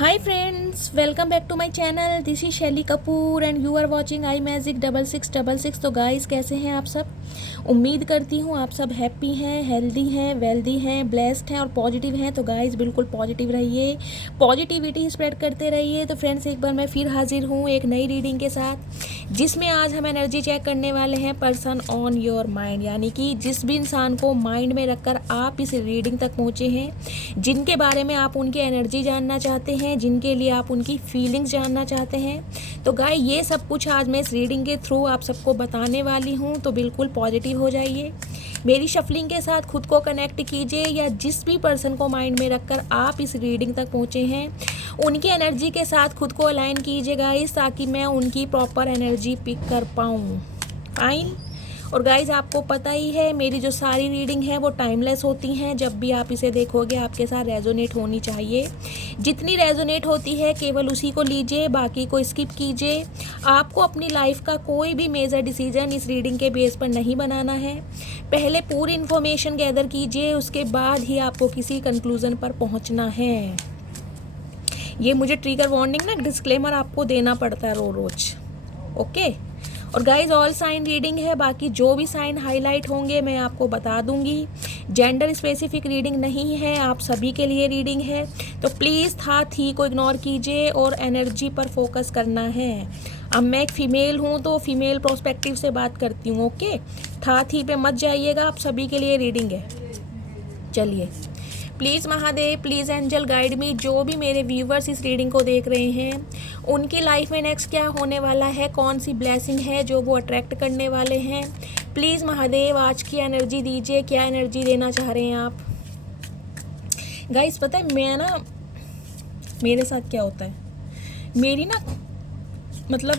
Hi friends, welcome back to my channel. This is Shaili Kapoor and you are watching I magic 6666। तो guys कैसे हैं आप सब। उम्मीद करती हूँ आप सब हैप्पी हैं, हेल्दी हैं, वेल्दी हैं, ब्लेस्ड हैं और पॉजिटिव हैं। तो गाइस बिल्कुल पॉजिटिव रहिए, पॉजिटिविटी स्प्रेड करते रहिए। तो फ्रेंड्स एक बार मैं फिर हाजिर हूँ एक नई रीडिंग के साथ, जिसमें आज हम एनर्जी चेक करने वाले हैं पर्सन ऑन योर माइंड, यानी कि जिस भी इंसान को माइंड में रखकर आप इस रीडिंग तक पहुँचे हैं, जिनके बारे में आप उनकी एनर्जी जानना चाहते हैं, जिनके लिए आप उनकी फीलिंग्स जानना चाहते हैं। तो गाय ये सब कुछ आज मैं इस रीडिंग के थ्रू आप सबको बताने वाली हूँ। तो बिल्कुल पॉजिटिव हो जाइए, मेरी शफलिंग के साथ खुद को कनेक्ट कीजिए, या जिस भी पर्सन को माइंड में रखकर आप इस रीडिंग तक पहुँचे हैं उनकी एनर्जी के साथ खुद को अलाइन कीजिए गाइस, ताकि मैं उनकी प्रॉपर एनर्जी पिक कर पाऊँ। फाइन। और गाइज़ आपको पता ही है मेरी जो सारी रीडिंग है वो टाइमलेस होती हैं। जब भी आप इसे देखोगे आपके साथ रेजोनेट होनी चाहिए। जितनी रेजोनेट होती है केवल उसी को लीजिए, बाकी को स्किप कीजिए। आपको अपनी लाइफ का कोई भी मेजर डिसीजन इस रीडिंग के बेस पर नहीं बनाना है। पहले पूरी इन्फॉर्मेशन गैदर कीजिए, उसके बाद ही आपको किसी कंक्लूज़न पर पहुंचना है। ये मुझे ट्रिगर वार्निंग ना डिस्क्लेमर आपको देना पड़ता है रोज़। ओके। और गाइज ऑल साइन रीडिंग है, बाकी जो भी साइन हाईलाइट होंगे मैं आपको बता दूंगी। जेंडर स्पेसिफिक रीडिंग नहीं है, आप सभी के लिए रीडिंग है। तो प्लीज़ था थी को इग्नोर कीजिए और एनर्जी पर फोकस करना है। अब मैं एक फ़ीमेल हूँ तो फीमेल प्रोस्पेक्टिव से बात करती हूँ। ओके, था थी पे मत जाइएगा, आप सभी के लिए रीडिंग है। चलिए, please Mahadev, please angel guide me. जो भी मेरे व्यूवर्स इस रीडिंग को देख रहे हैं उनकी लाइफ में नेक्स्ट क्या होने वाला है, कौन सी ब्लेसिंग है जो वो अट्रैक्ट करने वाले हैं। प्लीज़ महादेव आज की एनर्जी दीजिए, क्या एनर्जी देना चाह रहे हैं आप। गाइस पता है मैं ना, मेरे साथ क्या होता है, मेरी ना मतलब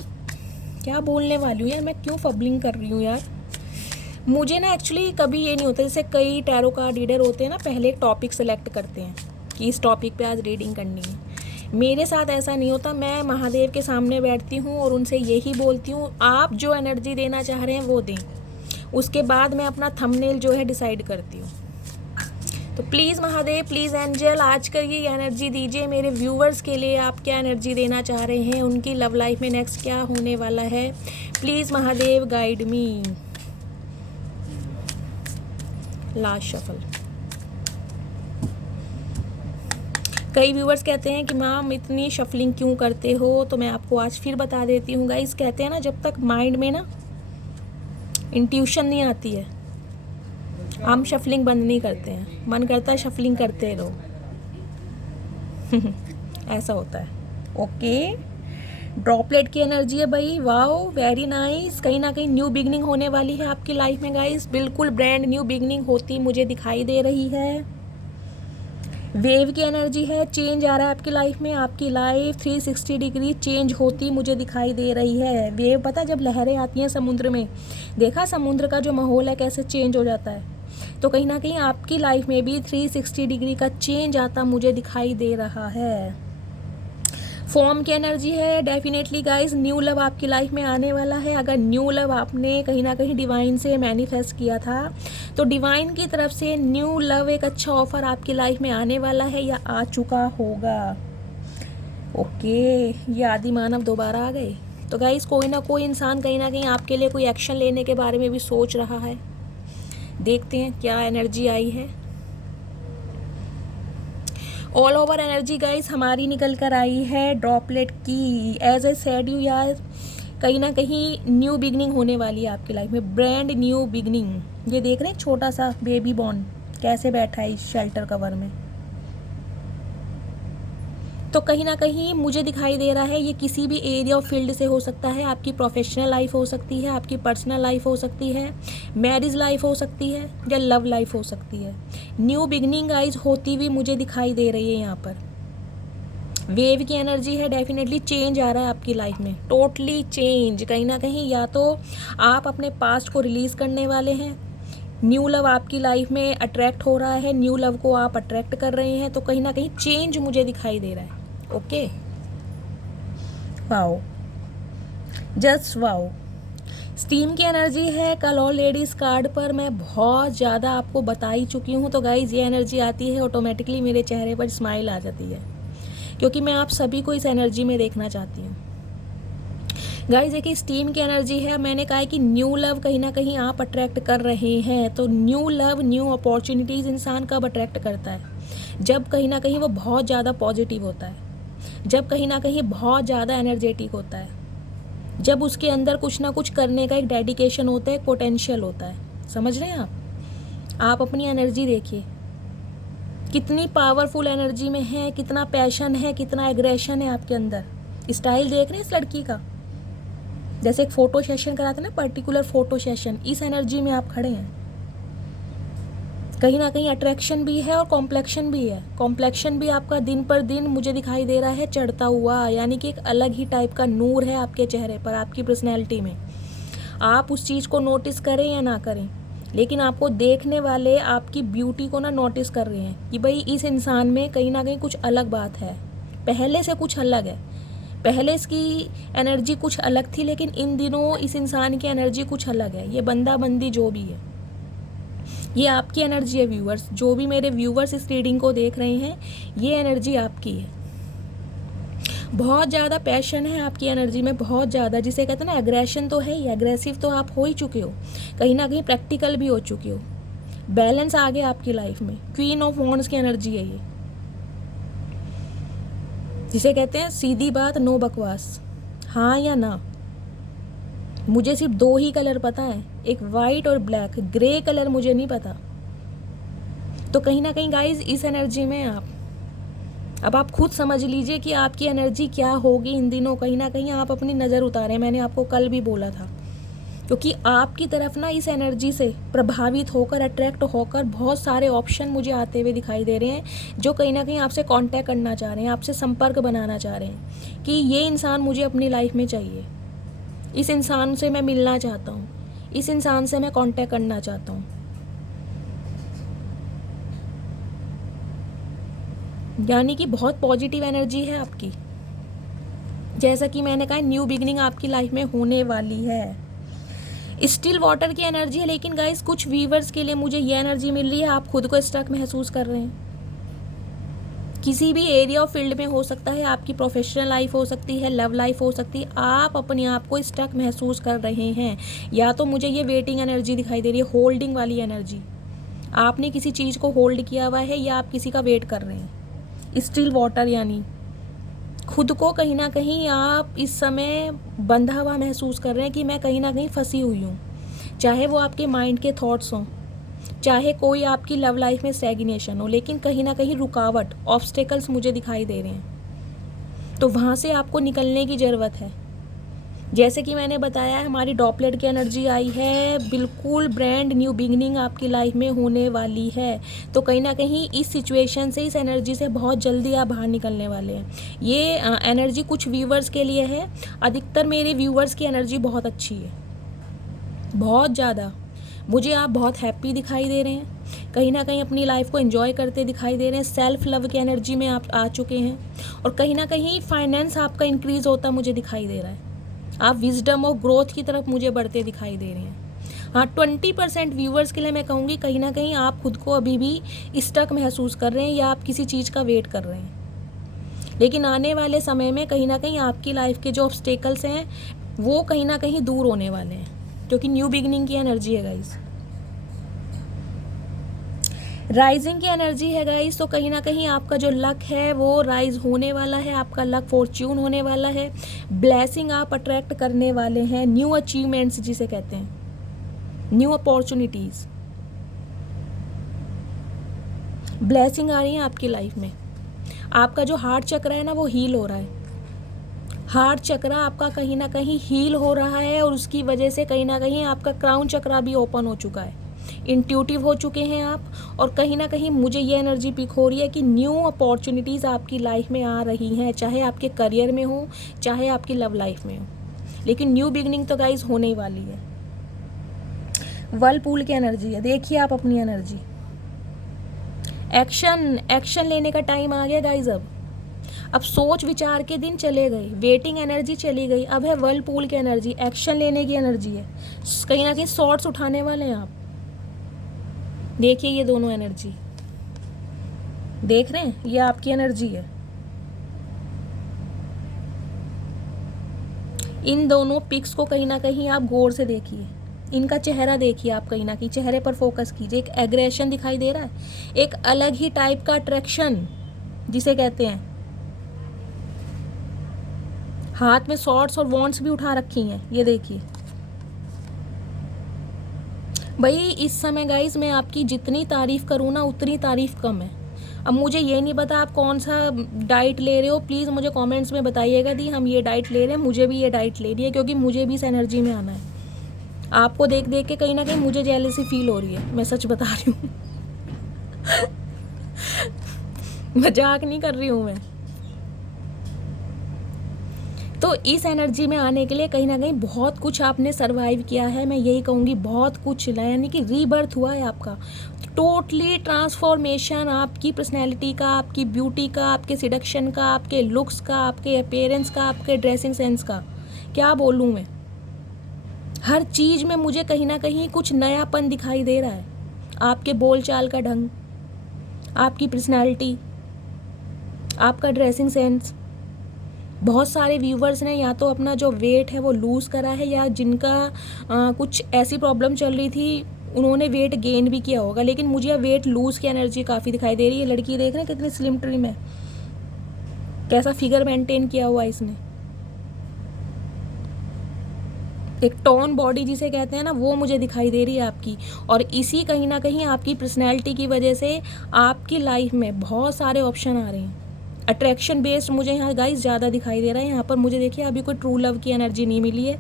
क्या बोलने वाली हूँ यार, मैं क्यों फबलिंग कर रही हूँ यार। मुझे ना एक्चुअली कभी ये नहीं होता, जैसे कई टैरो कार्ड रीडर होते हैं ना, पहले एक टॉपिक सेलेक्ट करते हैं कि इस टॉपिक पे आज रीडिंग करनी है। मेरे साथ ऐसा नहीं होता। मैं महादेव के सामने बैठती हूँ और उनसे यही बोलती हूँ आप जो एनर्जी देना चाह रहे हैं वो दें, उसके बाद मैं अपना थंबनेल जो है डिसाइड करती हूँ। तो प्लीज़ महादेव, प्लीज़ एंजल आज का ये एनर्जी दीजिए मेरे व्यूवर्स के लिए। आप क्या एनर्जी देना चाह रहे हैं, उनकी लव लाइफ में नेक्स्ट क्या होने वाला है। Please Mahadev guide me. Last shuffle. कई व्यूवर्स कहते हैं कि मैम इतनी शफलिंग क्यों करते हो, तो मैं आपको आज फिर बता देती हूँ गाइस। कहते हैं ना जब तक माइंड में ना इंट्यूशन नहीं आती है हम शफलिंग बंद नहीं करते हैं, मन करता है शफलिंग करते रहो। ऐसा होता है। ओके, ड्रॉपलेट की एनर्जी है भाई, वाओ वेरी नाइस। कहीं ना कहीं न्यू बिगनिंग होने वाली है आपकी लाइफ में गाइस, बिल्कुल ब्रांड न्यू बिगनिंग होती मुझे दिखाई दे रही है। वेव की एनर्जी है, चेंज आ रहा है आपकी लाइफ में, आपकी लाइफ 360 डिग्री चेंज होती मुझे दिखाई दे रही है। वेव पता जब लहरें आती हैं समुद्र में, देखा समुद्र का जो माहौल है कैसे चेंज हो जाता है, तो कहीं ना कहीं आपकी लाइफ में भी 360 डिग्री का चेंज आता मुझे दिखाई दे रहा है। फॉर्म की एनर्जी है, डेफिनेटली गाइस न्यू लव आपकी लाइफ में आने वाला है। अगर न्यू लव आपने कहीं ना कहीं डिवाइन से मैनिफेस्ट किया था तो डिवाइन की तरफ से न्यू लव एक अच्छा ऑफर आपकी लाइफ में आने वाला है या आ चुका होगा। ओके, ये आदि मानव दोबारा आ गए। तो गाइस कोई ना कोई इंसान कहीं ना कहीं आपके लिए कोई एक्शन लेने के बारे में भी सोच रहा है। देखते हैं क्या एनर्जी आई है। ऑल ओवर एनर्जी गाइस हमारी निकल कर आई है ड्रॉपलेट की। एज ए सेड यू यार, कहीं ना कहीं न्यू बिगनिंग होने वाली है आपकी लाइफ में, ब्रांड न्यू बिगनिंग। ये देख रहे हैं छोटा सा बेबी बॉर्न कैसे बैठा है इस शेल्टर कवर में। तो कहीं ना कहीं मुझे दिखाई दे रहा है ये किसी भी एरिया और फील्ड से हो सकता है। आपकी प्रोफेशनल लाइफ हो सकती है, आपकी पर्सनल लाइफ हो सकती है, मैरिज लाइफ हो सकती है, या लव लाइफ हो सकती है। न्यू बिगनिंग गाइज होती हुई मुझे दिखाई दे रही है यहाँ पर। वेव की एनर्जी है, डेफिनेटली चेंज आ रहा है आपकी लाइफ में, टोटली चेंज। कहीं ना कहीं या तो आप अपने पास्ट को रिलीज़ करने वाले हैं, न्यू लव आपकी लाइफ में अट्रैक्ट हो रहा है, न्यू लव को आप अट्रैक्ट कर रहे हैं। तो कहीं ना कहीं चेंज मुझे दिखाई दे रहा है। Okay, wow, just wow. Steam की एनर्जी है। कल और लेडीज़ कार्ड पर मैं बहुत ज़्यादा आपको बता ही चुकी हूँ। तो गाइज ये एनर्जी आती है ऑटोमेटिकली मेरे चेहरे पर स्माइल आ जाती है, क्योंकि मैं आप सभी को इस एनर्जी में देखना चाहती हूँ। गाइस देखिए, स्टीम की एनर्जी है। मैंने कहा है कि न्यू लव कहीं ना कहीं आप अट्रैक्ट कर रहे हैं। तो न्यू लव, न्यू अपॉर्चुनिटीज़ इंसान कब अट्रैक्ट करता है? जब कहीं ना कहीं वो बहुत ज़्यादा पॉजिटिव होता है, जब कहीं ना कहीं बहुत ज़्यादा एनर्जेटिक होता है, जब उसके अंदर कुछ ना कुछ करने का एक डेडिकेशन होता है, एक पोटेंशियल होता है। समझ रहे हैं आप अपनी एनर्जी देखिए कितनी पावरफुल एनर्जी में है, कितना पैशन है, कितना एग्रेशन है आपके अंदर। स्टाइल देख रहे हैं इस लड़की का? जैसे एक फ़ोटो सेशन कराते हैं ना, पर्टिकुलर फ़ोटो सेशन, इस एनर्जी में आप खड़े हैं। कहीं ना कहीं अट्रैक्शन भी है और कॉम्प्लेक्शन भी है। कॉम्प्लेक्शन भी आपका दिन पर दिन मुझे दिखाई दे रहा है चढ़ता हुआ, यानी कि एक अलग ही टाइप का नूर है आपके चेहरे पर, आपकी पर्सनैलिटी में। आप उस चीज़ को नोटिस करें या ना करें, लेकिन आपको देखने वाले आपकी ब्यूटी को ना नोटिस कर रहे हैं कि भाई इस इंसान में कहीं ना कहीं कुछ अलग बात है, पहले से कुछ अलग है। पहले इसकी एनर्जी कुछ अलग थी, लेकिन इन दिनों इस इंसान की एनर्जी कुछ अलग है। ये बंदा बंदी जो भी है, ये आपकी एनर्जी है। व्यूअर्स, जो भी मेरे व्यूअर्स इस रीडिंग को देख रहे हैं, ये एनर्जी आपकी है। बहुत ज़्यादा पैशन है आपकी एनर्जी में, बहुत ज़्यादा, जिसे कहते हैं ना एग्रेशन तो है ही। एग्रेसिव तो आप हो ही चुके हो, कहीं ना कहीं प्रैक्टिकल भी हो चुके हो। बैलेंस आ गया आपकी लाइफ में। क्वीन ऑफ वॉन्ड्स की एनर्जी है ये, जिसे कहते हैं सीधी बात, नो बकवास, हाँ या ना। मुझे सिर्फ 2 ही कलर पता है, एक वाइट और ब्लैक, ग्रे कलर मुझे नहीं पता। तो कहीं ना कहीं गाइज इस एनर्जी में अब आप खुद समझ लीजिए कि आपकी एनर्जी क्या होगी इन दिनों। कहीं ना कहीं आप अपनी नज़र उतारें, मैंने आपको कल भी बोला था, क्योंकि आपकी तरफ ना इस एनर्जी से प्रभावित होकर, अट्रैक्ट होकर बहुत सारे ऑप्शन मुझे आते हुए दिखाई दे रहे हैं, जो कहीं ना कहीं आपसे कांटेक्ट करना चाह रहे हैं, आपसे संपर्क बनाना चाह रहे हैं कि ये इंसान मुझे अपनी लाइफ में चाहिए, इस इंसान से मैं मिलना चाहता हूँ, इस इंसान से मैं कांटेक्ट करना चाहता हूँ। यानी कि बहुत पॉजिटिव एनर्जी है आपकी। जैसा कि मैंने कहा, न्यू बिगनिंग आपकी लाइफ में होने वाली है। स्टिल वाटर की एनर्जी है, लेकिन गाइस कुछ व्यूअर्स के लिए मुझे ये एनर्जी मिल रही है, आप खुद को स्टक महसूस कर रहे हैं। किसी भी एरिया ऑफ फील्ड में हो सकता है, आपकी प्रोफेशनल लाइफ हो सकती है, लव लाइफ हो सकती है, आप अपने आप को स्टक महसूस कर रहे हैं। या तो मुझे ये वेटिंग एनर्जी दिखाई दे रही है, होल्डिंग वाली एनर्जी। आपने किसी चीज़ को होल्ड किया हुआ है या आप किसी का वेट कर रहे हैं। स्टिल वाटर यानी खुद को कहीं ना कहीं आप इस समय बंधा हुआ महसूस कर रहे हैं कि मैं कहीं ना कहीं फंसी हुई हूँ। चाहे वो आपके माइंड के थॉट्स हों, चाहे कोई आपकी लव लाइफ में स्टैग्नेशन हो, लेकिन कहीं ना कहीं रुकावट, ऑब्स्टेकल्स मुझे दिखाई दे रहे हैं। तो वहाँ से आपको निकलने की ज़रूरत है। जैसे कि मैंने बताया, हमारी डॉपलेट की एनर्जी आई है, बिल्कुल ब्रांड न्यू बिगनिंग आपकी लाइफ में होने वाली है। तो कहीं ना कहीं इस सिचुएशन से, इस एनर्जी से बहुत जल्दी आप बाहर निकलने वाले हैं। ये एनर्जी कुछ व्यूवर्स के लिए है। अधिकतर मेरे व्यूवर्स की एनर्जी बहुत अच्छी है, बहुत ज़्यादा। मुझे आप बहुत हैप्पी दिखाई दे रहे हैं, कहीं ना कहीं अपनी लाइफ को एंजॉय करते दिखाई दे रहे हैं। सेल्फ लव की एनर्जी में आप आ चुके हैं, और कहीं ना कहीं फाइनेंस आपका इंक्रीज़ होता मुझे दिखाई दे रहा है। आप विजडम और ग्रोथ की तरफ मुझे बढ़ते दिखाई दे रहे हैं। हाँ, 20% व्यूवर्स के लिए मैं कहूँगी कहीं ना कहीं आप खुद को अभी भी स्टक महसूस कर रहे हैं, या आप किसी चीज़ का वेट कर रहे हैं। लेकिन आने वाले समय में कहीं ना कहीं आपकी लाइफ के जो ऑब्स्टेकल्स हैं वो कहीं ना कहीं दूर होने वाले हैं, क्योंकि न्यू बिगनिंग की एनर्जी है गाइस। राइजिंग की एनर्जी है गाइस। तो कहीं ना कहीं आपका जो लक है वो राइज होने वाला है, आपका लक फॉर्च्यून होने वाला है, ब्लेसिंग आप अट्रैक्ट करने वाले हैं, न्यू अचीवमेंट्स जिसे कहते हैं, न्यू अपॉर्चुनिटीज़, ब्लेसिंग आ रही है आपकी लाइफ में। आपका जो हार्ट चक्र है ना, वो हील हो रहा है। हार्ट चक्र आपका कहीं ना कहीं हील हो रहा है, और उसकी वजह से कहीं ना कहीं आपका क्राउन चक्र भी ओपन हो चुका है। इंट्यूटिव हो चुके हैं आप, और कहीं ना कहीं मुझे ये एनर्जी पिक हो रही है कि न्यू अपॉर्चुनिटीज़ आपकी लाइफ में आ रही हैं, चाहे आपके करियर में हो, चाहे आपकी लव लाइफ में हो। लेकिन न्यू बिगनिंग तो गाइज होने ही वाली है। वर्लपूल की एनर्जी है, देखिए आप अपनी एनर्जी। एक्शन लेने का टाइम आ गया गाइज। अब सोच विचार के दिन चले गए, वेटिंग एनर्जी चली गई, अब है वर्लपूल की एनर्जी, एक्शन लेने की एनर्जी है। कहीं ना कहीं शॉट्स उठाने वाले हैं आप। देखिए ये दोनों एनर्जी देख रहे हैं, ये आपकी एनर्जी है। इन दोनों पिक्स को कहीं ना कहीं आप गौर से देखिए, इनका चेहरा देखिए, आप कहीं ना कहीं चेहरे पर फोकस कीजिए। एक एग्रेशन दिखाई दे रहा है, एक अलग ही टाइप का अट्रैक्शन जिसे कहते हैं। हाथ में सॉर्ड्स और वॉन्ड्स भी उठा रखी हैं, ये देखिए भाई। इस समय गाइज मैं आपकी जितनी तारीफ़ करूँ ना उतनी तारीफ़ कम है। अब मुझे ये नहीं पता आप कौन सा डाइट ले रहे हो, प्लीज़ मुझे कमेंट्स में बताइएगा दी हम ये डाइट ले रहे हैं, मुझे भी ये डाइट लेनी है, क्योंकि मुझे भी इस एनर्जी में आना है। आपको देख देख के कहीं ना कहीं मुझे जेलसी फील हो रही है, मैं सच बता रही हूँ। मजाक नहीं कर रही हूँ मैं। तो इस एनर्जी में आने के लिए कहीं ना कहीं बहुत कुछ आपने सरवाइव किया है, मैं यही कहूँगी बहुत कुछ, यानी कि रीबर्थ हुआ है आपका। टोटली ट्रांसफॉर्मेशन आपकी पर्सनैलिटी का, आपकी ब्यूटी का, आपके सिडक्शन का, आपके लुक्स का, आपके अपीयरेंस का, आपके ड्रेसिंग सेंस का, क्या बोलूँ मैं। हर चीज़ में मुझे कहीं ना कहीं कुछ नयापन दिखाई दे रहा है। आपके बोलचाल का ढंग, आपकी पर्सनैलिटी, आपका ड्रेसिंग सेंस। बहुत सारे व्यूवर्स ने या तो अपना जो वेट है वो लूज़ करा है, या जिनका कुछ ऐसी प्रॉब्लम चल रही थी उन्होंने वेट गेन भी किया होगा, लेकिन मुझे अब वेट लूज़ की एनर्जी काफ़ी दिखाई दे रही है। लड़की देख रहे हैं कितनी स्लिम ट्रिम है, कैसा फिगर मेंटेन किया हुआ इसने। एक टोन बॉडी जिसे कहते हैं ना, वो मुझे दिखाई दे रही है आपकी। और इसी कहीं ना कहीं आपकी पर्सनैलिटी की वजह से आपकी लाइफ में बहुत सारे ऑप्शन आ रहे हैं। अट्रैक्शन बेस्ड मुझे यहाँ गाइस ज़्यादा दिखाई दे रहा है। यहाँ पर मुझे देखिए अभी कोई ट्रू लव की एनर्जी नहीं मिली है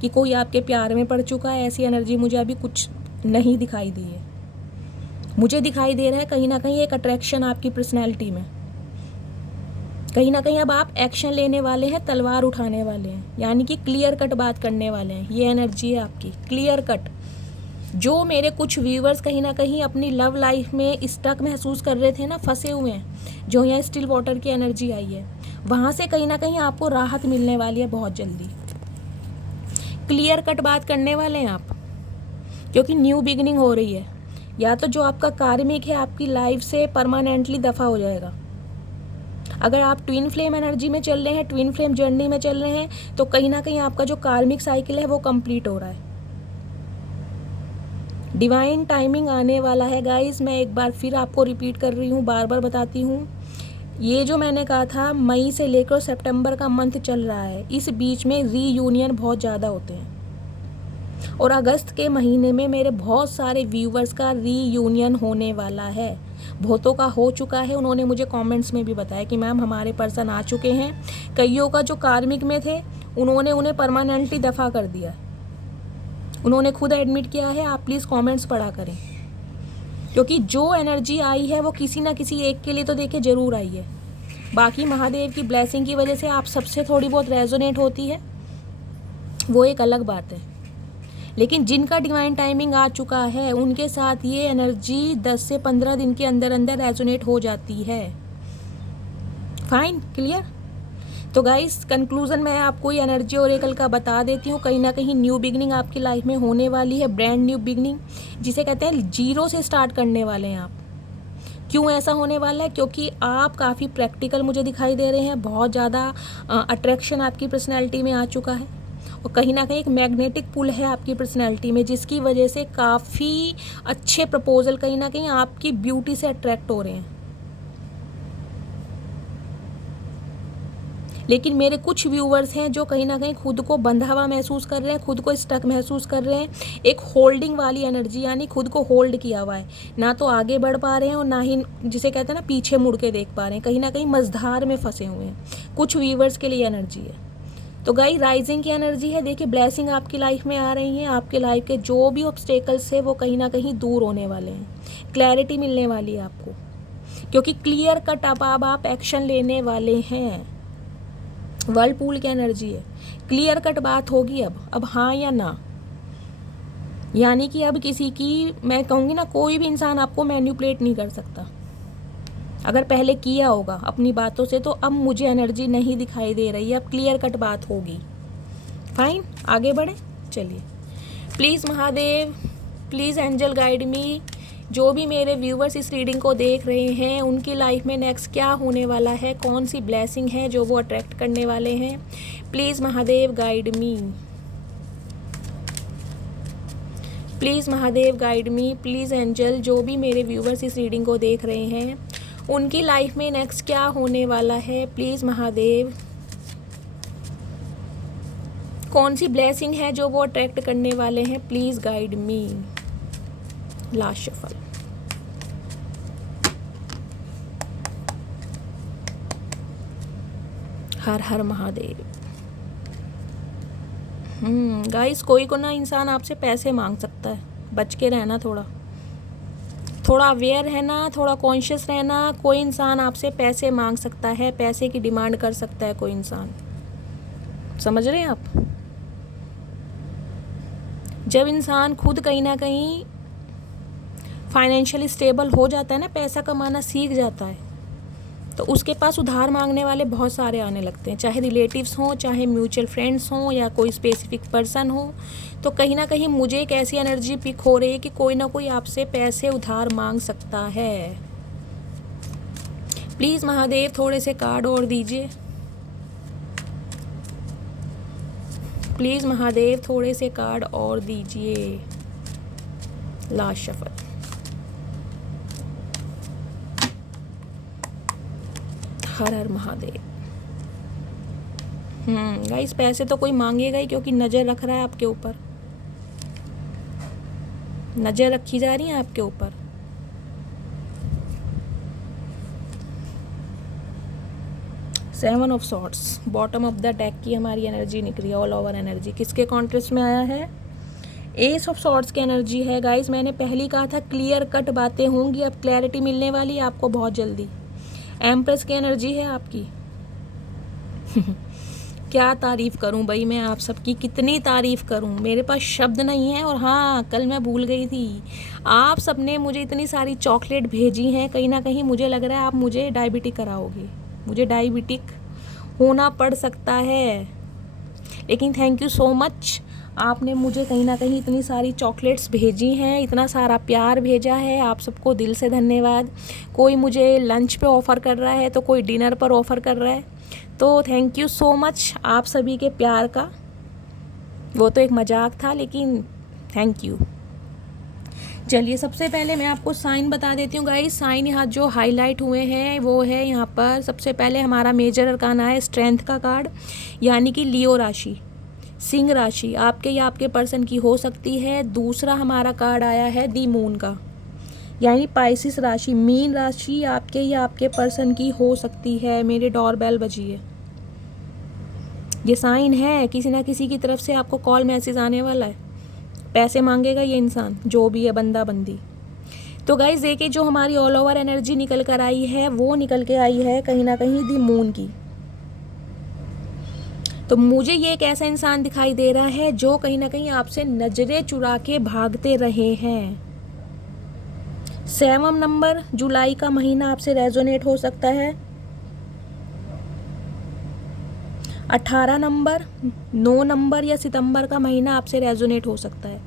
कि कोई आपके प्यार में पड़ चुका है, ऐसी एनर्जी मुझे अभी कुछ नहीं दिखाई दी है। मुझे दिखाई दे रहा है कहीं ना कहीं एक अट्रैक्शन आपकी पर्सनैलिटी में। कहीं ना कहीं अब आप एक्शन लेने वाले हैं, तलवार उठाने वाले हैं, यानी कि क्लियर कट बात करने वाले हैं। ये एनर्जी है आपकी क्लियर कट। जो मेरे कुछ व्यूवर्स कहीं ना कहीं अपनी लव लाइफ में स्टक महसूस कर रहे थे ना, फंसे हुए हैं, जो यहाँ स्टिल वाटर की एनर्जी आई है, वहाँ से कहीं ना कहीं आपको राहत मिलने वाली है बहुत जल्दी। क्लियर कट बात करने वाले हैं आप, क्योंकि न्यू बिगिनिंग हो रही है। या तो जो आपका कार्मिक है आपकी लाइफ से परमानेंटली दफ़ा हो जाएगा। अगर आप ट्विन फ्लेम एनर्जी में चल रहे हैं, ट्विन फ्लेम जर्नी में चल रहे हैं, तो कहीं ना कहीं आपका जो कार्मिक साइकिल है वो कंप्लीट हो रहा है। डिवाइन टाइमिंग आने वाला है गाइस। मैं एक बार फिर आपको रिपीट कर रही हूँ, बार बार बताती हूँ। ये जो मैंने कहा था मई से लेकर सितंबर का मंथ चल रहा है, इस बीच में रीयूनियन बहुत ज़्यादा होते हैं। और अगस्त के महीने में मेरे बहुत सारे व्यूवर्स का रीयूनियन होने वाला है। बहुतों का हो चुका है, उन्होंने मुझे कमेंट्स में भी बताया कि मैम हमारे पर्सन आ चुके हैं। कईयों का जो कार्मिक में थे उन्होंने उन्हें परमानेंटली दफ़ा कर दिया, उन्होंने खुद एडमिट किया है। आप प्लीज़ कमेंट्स पढ़ा करें, क्योंकि जो एनर्जी आई है वो किसी ना किसी एक के लिए तो देखिए ज़रूर आई है। बाकी महादेव की ब्लेसिंग की वजह से आप सबसे थोड़ी बहुत रेजोनेट होती है, वो एक अलग बात है। लेकिन जिनका डिवाइन टाइमिंग आ चुका है उनके साथ ये एनर्जी 10 से 15 दिन के अंदर अंदर रेजोनेट हो जाती है। Fine, clear. तो गाइस कंक्लूजन मैं आपको ये एनर्जी ओरेकल का बता देती हूँ। कहीं ना कहीं न्यू बिगनिंग आपकी लाइफ में होने वाली है, ब्रांड न्यू बिगनिंग जिसे कहते हैं, जीरो से स्टार्ट करने वाले हैं आप। क्यों ऐसा होने वाला है? क्योंकि आप काफ़ी प्रैक्टिकल मुझे दिखाई दे रहे हैं, बहुत ज़्यादा अट्रैक्शन आपकी पर्सनैलिटी में आ चुका है, और कहीं ना कहीं एक मैग्नेटिक पुल है आपकी पर्सनैलिटी में, जिसकी वजह से काफ़ी अच्छे प्रपोजल कहीं ना कहीं आपकी ब्यूटी से अट्रैक्ट हो रहे हैं। लेकिन मेरे कुछ व्यूवर्स हैं जो कहीं ना कहीं खुद को बंधा हुआ महसूस कर रहे हैं, खुद को स्टक महसूस कर रहे हैं। एक होल्डिंग वाली एनर्जी, यानी खुद को होल्ड किया हुआ है, ना तो आगे बढ़ पा रहे हैं और ना ही जिसे कहते हैं ना पीछे मुड़ के देख पा रहे हैं। कहीं ना कहीं मझधार में फंसे हुए हैं। कुछ व्यूवर्स के लिए एनर्जी है। तो गाइस राइजिंग की एनर्जी है। देखिए ब्लेसिंग आपकी लाइफ में आ रही है, आपके लाइफ के जो भी ऑब्स्टेकल्स है वो कहीं ना कहीं दूर होने वाले हैं। क्लैरिटी मिलने वाली है आपको, क्योंकि क्लियर कट अब आप एक्शन लेने वाले हैं। वर्लपूल की एनर्जी है, क्लियर कट बात होगी अब हाँ या ना। यानी कि अब किसी की, मैं कहूँगी ना, कोई भी इंसान आपको मैनिपुलेट नहीं कर सकता। अगर पहले किया होगा अपनी बातों से, तो अब मुझे एनर्जी नहीं दिखाई दे रही है, अब क्लियर कट बात होगी। फाइन, आगे बढ़े। चलिए, please Mahadev, please angel guide me जो भी मेरे व्यूवर्स इस रीडिंग को देख रहे हैं उनकी लाइफ में नेक्स्ट क्या होने वाला है, कौन सी ब्लेसिंग है जो वो अट्रैक्ट करने वाले हैं। Please Mahadev guide me, please Mahadev guide me, please angel, जो भी मेरे व्यूवर्स इस रीडिंग को देख रहे हैं उनकी लाइफ में नेक्स्ट क्या होने वाला है। प्लीज़ महादेव, कौन सी ब्लेसिंग है जो वो अट्रैक्ट करने वाले हैं। Please guide me. Last shuffle. हर हर महादेव। गाइस, कोई को ना इंसान आपसे पैसे मांग सकता है, बच के रहना, थोड़ा अवेयर रहना, थोड़ा कॉन्शियस रहना। कोई इंसान आपसे पैसे मांग सकता है, पैसे की डिमांड कर सकता है कोई इंसान, समझ रहे हैं आप। जब इंसान खुद कहीं ना कहीं फाइनेंशियली स्टेबल हो जाता है ना, पैसा कमाना सीख जाता है, तो उसके पास उधार मांगने वाले बहुत सारे आने लगते हैं, चाहे रिलेटिव्स हों, चाहे म्यूचुअल फ्रेंड्स हों, या कोई स्पेसिफिक पर्सन हो। तो कहीं ना कहीं मुझे एक ऐसी एनर्जी पिक हो रही है कि कोई ना कोई आपसे पैसे उधार मांग सकता है। प्लीज़ महादेव थोड़े से कार्ड और दीजिए, प्लीज़ महादेव थोड़े से कार्ड और दीजिए। Last shuffle. हर हर महादेव। गाइस, पैसे तो कोई मांगेगा ही, क्योंकि नज़र रख रहा है आपके ऊपर, नज़र रखी जा रही है आपके ऊपर। Seven of swords, bottom of the deck की हमारी एनर्जी निकली, ऑल ओवर एनर्जी। किसके कॉन्ट्रेस्ट में आया है? एस ऑफ सॉर्ड्स की एनर्जी है। गाइस, मैंने पहले कहा था क्लियर कट बातें होंगी, अब क्लैरिटी मिलने वाली है आपको बहुत जल्दी। एम्प्रेस की एनर्जी है आपकी। क्या तारीफ़ करूं भाई मैं आप सबकी, कितनी तारीफ़ करूं, मेरे पास शब्द नहीं है। और हाँ, कल मैं भूल गई थी, आप सबने मुझे इतनी सारी चॉकलेट भेजी हैं, कहीं ना कहीं मुझे लग रहा है आप मुझे डायबिटिक कराओगे, मुझे डायबिटिक होना पड़ सकता है। लेकिन थैंक यू सो मच, आपने मुझे कहीं ना कहीं इतनी सारी चॉकलेट्स भेजी हैं, इतना सारा प्यार भेजा है, आप सबको दिल से धन्यवाद। कोई मुझे लंच पे ऑफ़र कर रहा है, तो कोई डिनर पर ऑफ़र कर रहा है, तो थैंक यू सो मच आप सभी के प्यार का। वो तो एक मजाक था, लेकिन थैंक यू। चलिए, सबसे पहले मैं आपको साइन बता देती हूँ गाइस। साइन यहाँ जो हाईलाइट हुए हैं वो है यहाँ पर, सबसे पहले हमारा मेजर अरकाना है स्ट्रेंथ का कार्ड, यानी कि लियो राशि, सिंह राशि आपके या आपके पर्सन की हो सकती है। दूसरा हमारा कार्ड आया है दी मून का, यानी पाइसिस राशि, मीन राशि आपके या आपके पर्सन की हो सकती है। मेरे डोरबेल बजी है, ये साइन है, किसी ना किसी की तरफ से आपको कॉल मैसेज आने वाला है, पैसे मांगेगा ये इंसान, जो भी है, बंदा बंदी। तो गाइस देखिए, जो हमारी ऑल ओवर एनर्जी निकल कर आई है वो निकल के आई है कहीं ना कहीं दी मून की। तो मुझे ये एक ऐसा इंसान दिखाई दे रहा है जो कहीं ना कहीं आपसे नजरें चुरा के भागते रहे हैं। 7 नंबर जुलाई का महीना आपसे रेजोनेट हो सकता है। 18 नंबर, 9 नंबर या सितंबर का महीना आपसे रेजोनेट हो सकता है।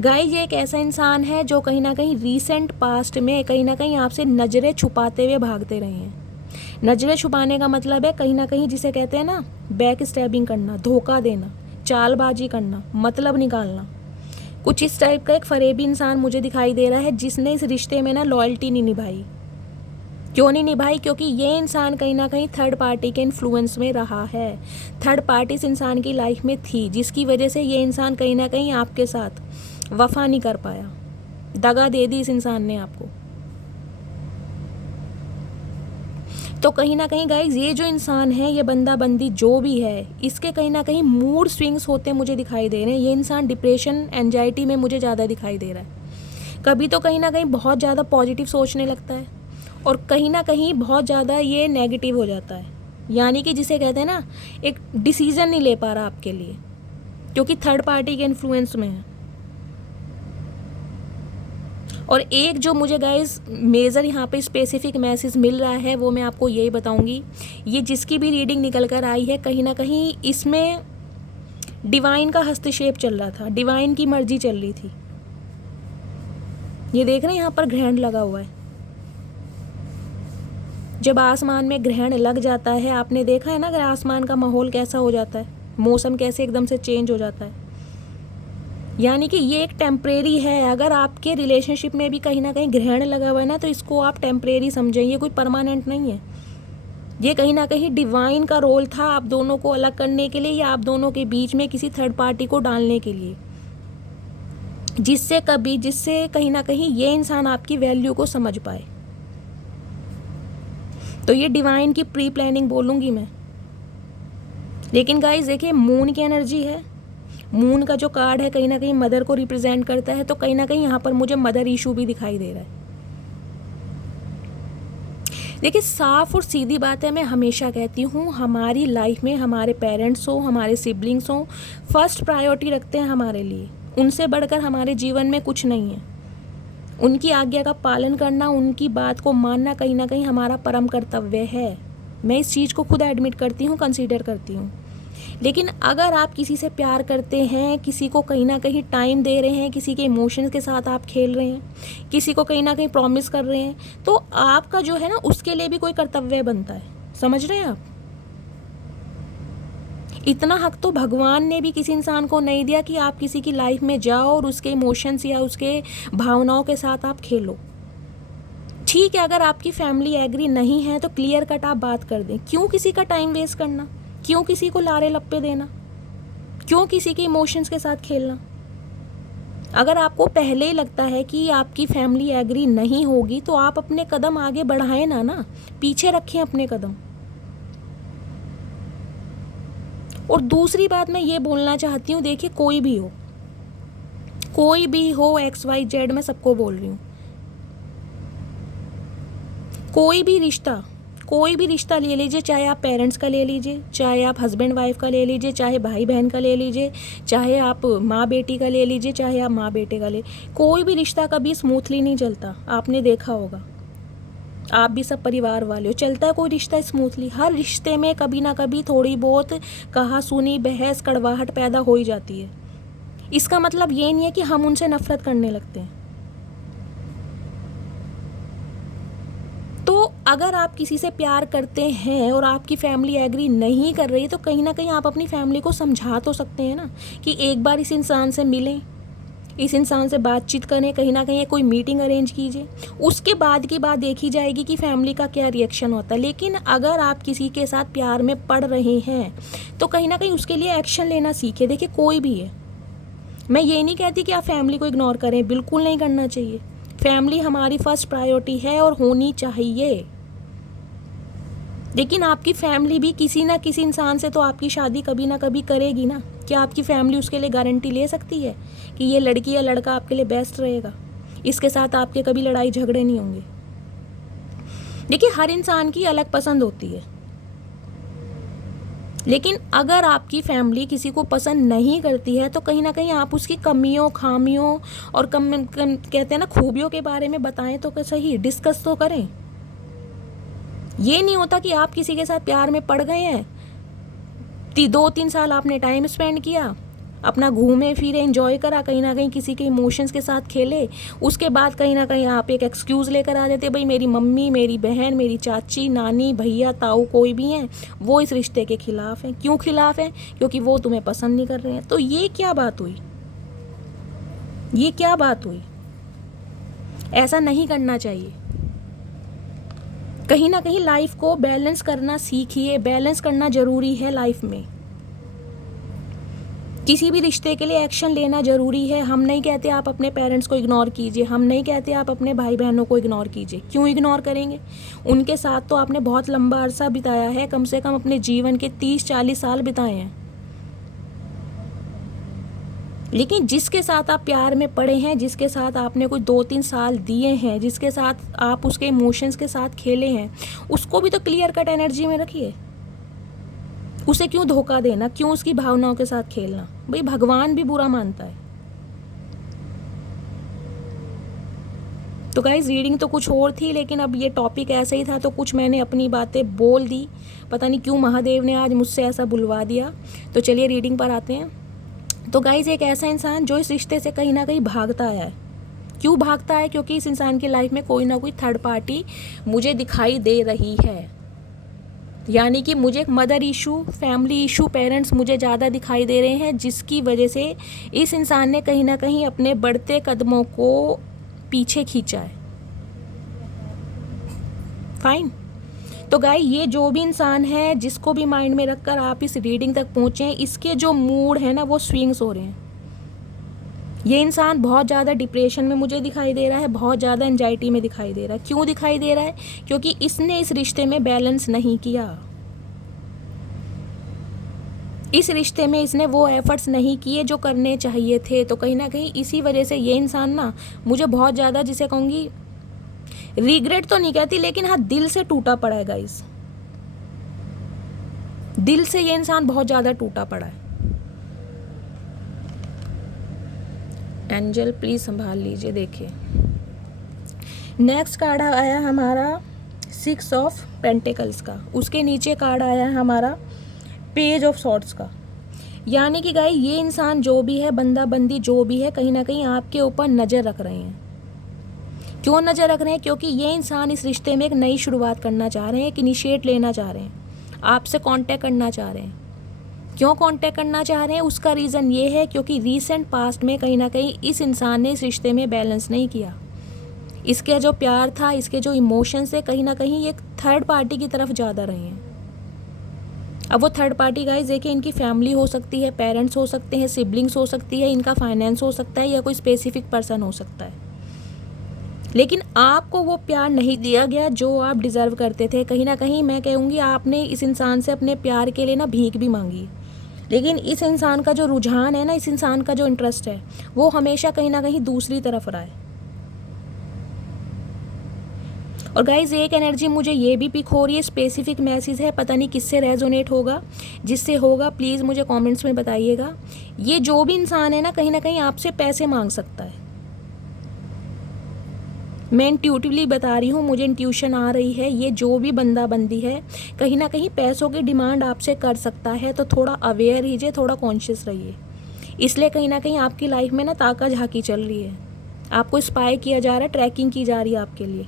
गाइस, ये एक ऐसा इंसान है जो कहीं ना कहीं रीसेंट पास्ट में कहीं ना कहीं आपसे नज़रें छुपाते हुए भागते रहे हैं। नज़रें छुपाने का मतलब है कहीं ना कहीं जिसे कहते हैं ना बैक स्टैबिंग करना, धोखा देना, चालबाजी करना, मतलब निकालना। कुछ इस टाइप का एक फरेबी इंसान मुझे दिखाई दे रहा है जिसने इस रिश्ते में ना लॉयल्टी नहीं निभाई। क्यों नहीं निभाई? क्योंकि ये इंसान कहीं ना कहीं थर्ड पार्टी के इन्फ्लुएंस में रहा है, थर्ड पार्टी इस इंसान की लाइफ में थी, जिसकी वजह से ये इंसान कहीं ना कहीं आपके साथ वफा नहीं कर पाया, दगा दे दी इस इंसान ने आपको। तो कहीं ना कहीं गाइज ये जो इंसान है, ये बंदा बंदी जो भी है, इसके कहीं ना कहीं मूड स्विंग्स होते मुझे दिखाई दे रहे हैं। ये इंसान डिप्रेशन, एंजाइटी में मुझे ज़्यादा दिखाई दे रहा है। कभी तो कहीं ना कहीं बहुत ज़्यादा पॉजिटिव सोचने लगता है और कहीं ना कहीं बहुत ज़्यादा ये नेगेटिव हो जाता है, यानी कि जिसे कहते हैं ना एक डिसीज़न नहीं ले पा रहा आपके लिए, क्योंकि थर्ड पार्टी के इन्फ्लुएंस में है। और एक जो मुझे गाइस मेजर यहाँ पे स्पेसिफिक मैसेज मिल रहा है वो मैं आपको यही बताऊंगी, ये जिसकी भी रीडिंग निकल कर आई है कहीं ना कहीं इसमें डिवाइन का हस्तक्षेप चल रहा था, डिवाइन की मर्जी चल रही थी। ये देख रहे हैं यहाँ पर ग्रहण लगा हुआ है। जब आसमान में ग्रहण लग जाता है, आपने देखा है ना अगर आसमान का माहौल कैसा हो जाता है, मौसम कैसे एकदम से चेंज हो जाता है। यानी कि ये एक टेम्परेरी है। अगर आपके रिलेशनशिप में भी कहीं ना कहीं ग्रहण लगा हुआ है ना, तो इसको आप टेम्परेरी समझें, ये कोई परमानेंट नहीं है। ये कहीं ना कहीं डिवाइन का रोल था आप दोनों को अलग करने के लिए, या आप दोनों के बीच में किसी थर्ड पार्टी को डालने के लिए, जिससे कहीं ना कहीं ये इंसान आपकी वैल्यू को समझ पाए। तो ये डिवाइन की प्री प्लानिंग बोलूँगी मैं। लेकिन गाइस देखिए, मून की एनर्जी है। मून का जो कार्ड है कहीं ना कहीं मदर को रिप्रेजेंट करता है, तो कहीं ना कहीं यहाँ पर मुझे मदर इशू भी दिखाई दे रहा है। देखिए, साफ और सीधी बात है, मैं हमेशा कहती हूँ हमारी लाइफ में हमारे पेरेंट्स हो, हमारे सिबलिंग्स हो, फर्स्ट प्रायोरिटी रखते हैं हमारे लिए। उनसे बढ़कर हमारे जीवन में कुछ नहीं है। उनकी आज्ञा का पालन करना, उनकी बात को मानना कहीं ना कहीं हमारा परम कर्तव्य है। मैं इस चीज़ को खुद एडमिट करती हूँ, कंसीडर करती हूँ। लेकिन अगर आप किसी से प्यार करते हैं, किसी को कहीं ना कहीं टाइम दे रहे हैं, किसी के इमोशंस के साथ आप खेल रहे हैं, किसी को कहीं ना कहीं प्रॉमिस कर रहे हैं, तो आपका जो है ना उसके लिए भी कोई कर्तव्य बनता है। समझ रहे हैं आप? इतना हक तो भगवान ने भी किसी इंसान को नहीं दिया कि आप किसी की लाइफ में जाओ और उसके इमोशंस या उसके भावनाओं के साथ आप खेलो। ठीक है, अगर आपकी फैमिली एग्री नहीं है तो क्लियर कट आप बात कर दें। क्यों किसी का टाइम वेस्ट करना? क्यों किसी को लारे लप्पे देना? क्यों किसी के इमोशंस के साथ खेलना? अगर आपको पहले ही लगता है कि आपकी फैमिली एग्री नहीं होगी, तो आप अपने कदम आगे बढ़ाएं ना, पीछे रखें अपने कदम। और दूसरी बात मैं ये बोलना चाहती हूँ, देखिए कोई भी हो XYZ, मैं सबको बोल रही हूँ, कोई भी रिश्ता ले लीजिए, चाहे आप पेरेंट्स का ले लीजिए, चाहे आप हस्बैंड वाइफ का ले लीजिए, चाहे भाई बहन का ले लीजिए, चाहे आप माँ बेटी का ले लीजिए, चाहे आप माँ बेटे का कोई भी रिश्ता कभी स्मूथली नहीं चलता। आपने देखा होगा, आप भी सब परिवार वाले हो, चलता है कोई रिश्ता स्मूथली? हर रिश्ते में कभी ना कभी थोड़ी बहुत कहा सुनी, बहस, कड़वाहट पैदा हो ही जाती है। इसका मतलब ये नहीं है कि हम उनसे नफरत करने लगते हैं। तो अगर आप किसी से प्यार करते हैं और आपकी फैमिली एग्री नहीं कर रही, तो कहीं ना कहीं आप अपनी फैमिली को समझा तो सकते हैं ना कि एक बार इस इंसान से मिलें, इस इंसान से बातचीत करें, कहीं ना कहीं कोई मीटिंग अरेंज कीजिए। उसके बाद की बात देखी जाएगी कि फैमिली का क्या रिएक्शन होता है। लेकिन अगर आप किसी के साथ प्यार में पड़ रहे हैं तो कहीं ना कहीं उसके लिए एक्शन लेना सीखे। देखिए, कोई भी है, मैं ये नहीं कहती कि आप फैमिली को इग्नोर करें, बिल्कुल नहीं करना चाहिए। फैमिली हमारी फर्स्ट प्रायोरिटी है और होनी चाहिए। लेकिन आपकी फैमिली भी किसी ना किसी इंसान से तो आपकी शादी कभी ना कभी करेगी ना। क्या आपकी फैमिली उसके लिए गारंटी ले सकती है कि ये लड़की या लड़का आपके लिए बेस्ट रहेगा, इसके साथ आपके कभी लड़ाई झगड़े नहीं होंगे? देखिए, हर इंसान की अलग पसंद होती है। लेकिन अगर आपकी फैमिली किसी को पसंद नहीं करती है, तो कहीं ना कहीं आप उसकी कमियों, खामियों और कहते हैं ना खूबियों के बारे में बताएं तो सही, डिस्कस तो करें। ये नहीं होता कि आप किसी के साथ प्यार में पड़ गए हैं, 2-3 साल आपने टाइम स्पेंड किया, अपना घूमे फिरे, एंजॉय करा, कहीं ना कहीं किसी के इमोशंस के साथ खेले, उसके बाद कहीं ना कहीं आप एक एक्सक्यूज़ लेकर आ जाते, भाई मेरी मम्मी, मेरी बहन, मेरी चाची, नानी, भैया, ताऊ कोई भी हैं, वो इस रिश्ते के खिलाफ हैं। क्यों खिलाफ हैं? क्योंकि वो तुम्हें पसंद नहीं कर रहे हैं। तो ये क्या बात हुई? ऐसा नहीं करना चाहिए। कहीं ना कहीं लाइफ को बैलेंस करना सीखिए। बैलेंस करना ज़रूरी है लाइफ में। किसी भी रिश्ते के लिए एक्शन लेना ज़रूरी है। हम नहीं कहते आप अपने पेरेंट्स को इग्नोर कीजिए, हम नहीं कहते आप अपने भाई बहनों को इग्नोर कीजिए। क्यों इग्नोर करेंगे? उनके साथ तो आपने बहुत लंबा अरसा बिताया है, कम से कम अपने जीवन के 30-40 साल बिताए हैं। लेकिन जिसके साथ आप प्यार में पड़े हैं, जिसके साथ आपने कोई 2-3 साल दिए हैं, जिसके साथ आप उसके इमोशंस के साथ खेले हैं, उसको भी तो क्लियर कट एनर्जी में रखिए। उसे क्यों धोखा देना? क्यों उसकी भावनाओं के साथ खेलना? भाई भगवान भी बुरा मानता है। तो गाइस, रीडिंग तो कुछ और थी, लेकिन अब ये टॉपिक ऐसे ही था तो कुछ मैंने अपनी बातें बोल दी। पता नहीं क्यों महादेव ने आज मुझसे ऐसा बुलवा दिया। तो चलिए रीडिंग पर आते हैं। तो गाइस, एक ऐसा इंसान जो इस रिश्ते से कहीं ना कहीं भागता आया है, क्यों भागता है? क्योंकि इस इंसान की लाइफ में कोई ना कोई थर्ड पार्टी मुझे दिखाई दे रही है, यानी कि मुझे एक mother issue, family issue, parents मुझे ज़्यादा दिखाई दे रहे हैं, जिसकी वजह से इस इंसान ने कहीं ना कहीं अपने बढ़ते कदमों को पीछे खींचा है। फाइन। तो गाय, ये जो भी इंसान है जिसको भी माइंड में रखकर आप इस रीडिंग तक पहुँचे हैं, इसके जो मूड है ना वो स्विंग्स हो रहे हैं। ये इंसान बहुत ज़्यादा डिप्रेशन में मुझे दिखाई दे रहा है, बहुत ज़्यादा एंजाइटी में दिखाई दे रहा है। क्यों दिखाई दे रहा है? क्योंकि इसने इस रिश्ते में बैलेंस नहीं किया, इस रिश्ते में इसने वो एफर्ट्स नहीं किए जो करने चाहिए थे। तो कहीं ना कहीं इसी वजह से ये इंसान ना मुझे बहुत ज़्यादा, जिसे कहूँगी रिग्रेट तो नहीं कहती, लेकिन हाँ दिल से टूटा पड़ा है गाइस, दिल से ये इंसान बहुत ज़्यादा टूटा पड़ा है। एंजल प्लीज संभाल लीजिए। देखिए नेक्स्ट कार्ड आया हमारा 6 ऑफ पेंटिकल्स का, उसके नीचे कार्ड आया है हमारा पेज ऑफ सॉर्ड्स का। यानी कि गाय, ये इंसान जो भी है, बंदा बंदी जो भी है, कहीं ना कहीं आपके ऊपर नज़र रख रहे हैं। क्यों नज़र रख रहे हैं? क्योंकि ये इंसान इस रिश्ते में एक नई शुरुआत करना चाह रहे हैं, एक इनिशिएट लेना चाह रहे हैं, आपसे कांटेक्ट करना चाह रहे हैं। क्यों कांटेक्ट करना चाह रहे हैं? उसका रीज़न ये है क्योंकि रीसेंट पास्ट में कहीं ना कहीं इस इंसान ने इस रिश्ते में बैलेंस नहीं किया। इसके जो प्यार था, इसके जो इमोशंस है, कहीं ना कहीं एक थर्ड पार्टी की तरफ ज़्यादा रहे हैं। अब वो थर्ड पार्टी गाइस देखिए, इनकी फैमिली हो सकती है, पेरेंट्स हो सकते हैं, सिबलिंग्स हो सकती है, इनका फाइनेंस हो सकता है, या कोई स्पेसिफिक पर्सन हो सकता है। लेकिन आपको वो प्यार नहीं दिया गया जो आप डिज़र्व करते थे। कहीं ना कहीं मैं कहूँगी आपने इस इंसान से अपने प्यार के लिए ना भीख भी मांगी, लेकिन इस इंसान का जो रुझान है ना, इस इंसान का जो इंटरेस्ट है, वो हमेशा कहीं ना कहीं दूसरी तरफ रहा है। और गाइज एक एनर्जी मुझे ये भी पिक हो रही है, स्पेसिफिक मैसेज है, पता नहीं किससे रेजोनेट होगा, जिससे होगा प्लीज़ मुझे कमेंट्स में बताइएगा। ये जो भी इंसान है ना कहीं आपसे पैसे मांग सकता है। मैं इंट्यूटिवली बता रही हूँ, मुझे इंट्यूशन आ रही है, ये जो भी बंदा बंदी है कहीं ना कहीं पैसों की डिमांड आपसे कर सकता है। तो थोड़ा अवेयर रहिए, थोड़ा कॉन्शियस रहिए। इसलिए कहीं ना कहीं आपकी लाइफ में ना ताका झाकी चल रही है, आपको स्पाई किया जा रहा है, ट्रैकिंग की जा रही है आपके लिए।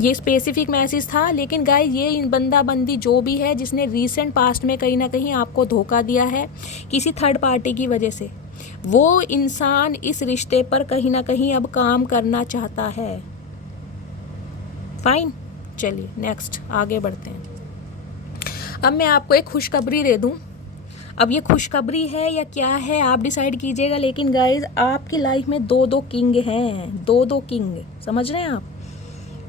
ये स्पेसिफिक मैसेज था। लेकिन गाइस ये बंदा बंदी जो भी है जिसने रीसेंट पास्ट में कहीं ना कहीं आपको धोखा दिया है किसी थर्ड पार्टी की वजह से, वो इंसान इस रिश्ते पर कहीं ना कहीं अब काम करना चाहता है। फाइन, चलिए नेक्स्ट आगे बढ़ते हैं। अब मैं आपको एक खुशखबरी दे दूं। अब ये खुशखबरी है या क्या है आप डिसाइड कीजिएगा। लेकिन गाइस आपकी लाइफ में दो किंग हैं, दो किंग, समझ रहे हैं आप।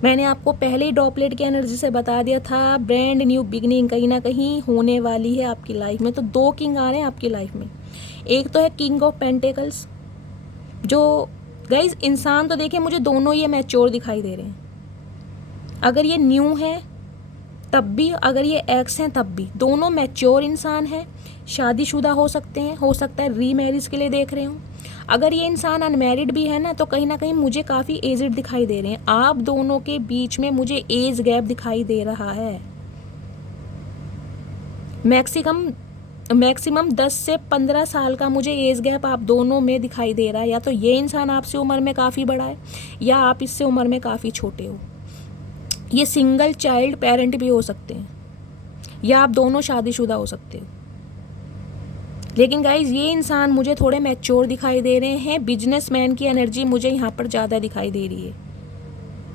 मैंने आपको पहले ही ड्रॉपलेट की एनर्जी से बता दिया था, ब्रांड न्यू बिगनिंग कहीं ना कहीं होने वाली है आपकी लाइफ में। तो 2 किंग आ रहे हैं आपकी लाइफ में। एक तो है किंग ऑफ पेंटिकल्स, जो गाइज इंसान तो देखिए मुझे दोनों ये मैच्योर दिखाई दे रहे हैं। अगर ये न्यू है तब भी, अगर ये एक्स हैं तब भी, दोनों मैच्योर इंसान हैं, शादीशुदा हो सकते हैं, हो सकता है रीमैरिज के लिए देख रहे हूँ। अगर ये इंसान अनमैरिड भी है ना तो कहीं ना कहीं मुझे काफ़ी एजड दिखाई दे रहे हैं। आप दोनों के बीच में मुझे एज गैप दिखाई दे रहा है। मैक्सिमम 10 से 15 साल का मुझे एज गैप आप दोनों में दिखाई दे रहा है। या तो ये इंसान आपसे उम्र में काफ़ी बड़ा है या आप इससे उम्र में काफ़ी छोटे हो। ये सिंगल चाइल्ड पेरेंट भी हो सकते हैं या आप दोनों शादीशुदा हो सकते हो। लेकिन गाइज ये इंसान मुझे थोड़े मैच्योर दिखाई दे रहे हैं। बिजनेसमैन की एनर्जी मुझे यहाँ पर ज़्यादा दिखाई दे रही है।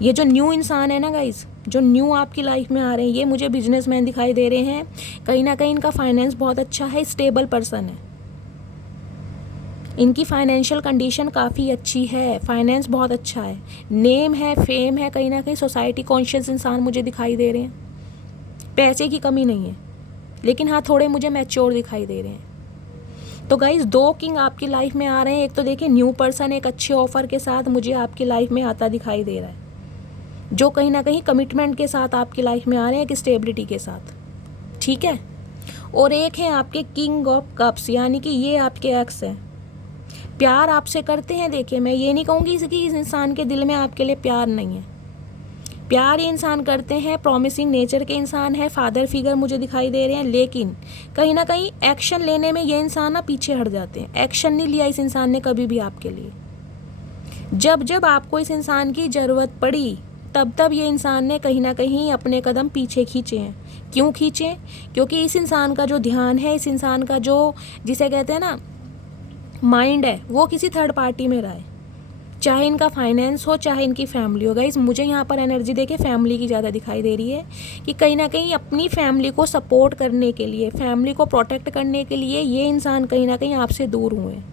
ये जो न्यू इंसान है ना गाइज, जो न्यू आपकी लाइफ में आ रहे हैं, ये मुझे बिजनेसमैन दिखाई दे रहे हैं। कहीं ना कहीं इनका फाइनेंस बहुत अच्छा है, स्टेबल पर्सन है, इनकी फाइनेंशियल कंडीशन काफ़ी अच्छी है, फाइनेंस बहुत अच्छा है, नेम है, फेम है, कहीं ना कहीं सोसाइटी कॉन्शियस इंसान मुझे दिखाई दे रहे हैं। पैसे की कमी नहीं है, लेकिन हाँ थोड़े मुझे मैच्योर दिखाई दे रहे हैं। तो गाइज 2 किंग आपकी लाइफ में आ रहे हैं। एक तो देखिए न्यू पर्सन एक अच्छे ऑफर के साथ मुझे आपकी लाइफ में आता दिखाई दे रहा है, जो कहीं ना कहीं कमिटमेंट के साथ आपकी लाइफ में आ रहे हैं, एक स्टेबिलिटी के साथ, ठीक है। और एक है आपके किंग ऑफ कप्स, यानी कि ये आपके एक्स हैं, प्यार आपसे करते हैं। देखिए मैं ये नहीं कहूँगी कि इस इंसान के दिल में आपके लिए प्यार नहीं है, प्यार ये इंसान करते हैं, प्रॉमिसिंग नेचर के इंसान है, फादर फिगर मुझे दिखाई दे रहे हैं, लेकिन कहीं ना कहीं एक्शन लेने में ये इंसान ना पीछे हट जाते हैं। एक्शन नहीं लिया इस इंसान ने कभी भी आपके लिए। जब जब आपको इस इंसान की ज़रूरत पड़ी तब तब ये इंसान ने कहीं ना कहीं अपने कदम पीछे खींचे हैं। क्यों खींचे? क्योंकि इस इंसान का जो ध्यान है, इस इंसान का जो जिसे कहते हैं ना माइंड है, वो किसी थर्ड पार्टी में रहा है। चाहे इनका फाइनेंस हो, चाहे इनकी फैमिली हो। गाइस मुझे यहाँ पर एनर्जी देके फैमिली की ज़्यादा दिखाई दे रही है कि कहीं ना कहीं अपनी फैमिली को सपोर्ट करने के लिए, फैमिली को प्रोटेक्ट करने के लिए ये इंसान कहीं ना कहीं आपसे दूर हुए हैं।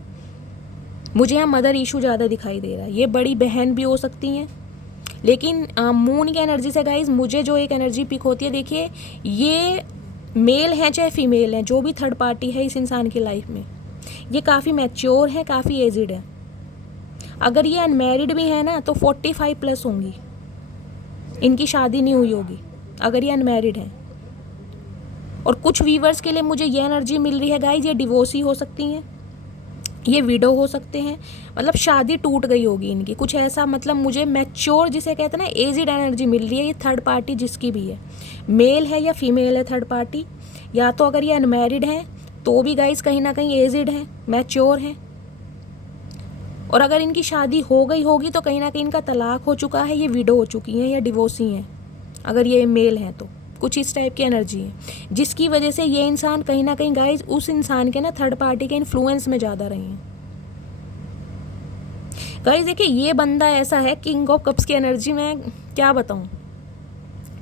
मुझे यहाँ मदर इशू ज़्यादा दिखाई दे रहा है। ये बड़ी बहन भी हो सकती हैं, लेकिन मून की एनर्जी से गाइस मुझे जो एक एनर्जी पिक होती है, देखिए ये मेल हैं चाहे फीमेल हैं, जो भी थर्ड पार्टी है इस इंसान की लाइफ में, ये काफ़ी मैच्योर है, काफ़ी एजिड है। अगर ये अनमैरिड भी है ना तो 45 प्लस होंगी, इनकी शादी नहीं हुई होगी अगर ये अनमैरिड है। और कुछ व्यूवर्स के लिए मुझे ये एनर्जी मिल रही है गाइस, ये डिवोर्सी हो सकती हैं, ये विडो हो सकते हैं, मतलब शादी टूट गई होगी इनकी, कुछ ऐसा। मतलब मुझे मैच्योर जिसे कहते हैं ना एजिड एनर्जी मिल रही है। ये थर्ड पार्टी जिसकी भी है, मेल है या फीमेल है थर्ड पार्टी, या तो अगर ये अनमैरिड है तो भी गाइस कहीं ना कहीं एजिड है, मैच्योर है। और अगर इनकी शादी हो गई होगी तो कहीं ना कहीं इनका तलाक हो चुका है, ये विडो हो चुकी हैं या डिवोर्सी हैं अगर ये मेल हैं तो। कुछ इस टाइप की एनर्जी है जिसकी वजह से ये इंसान कहीं ना कहीं गाइस उस इंसान के ना थर्ड पार्टी के इन्फ्लुएंस में ज़्यादा रहे हैं। गाइस देखिए ये बंदा ऐसा है, किंग ऑफ कप्स की एनर्जी में क्या बताऊँ,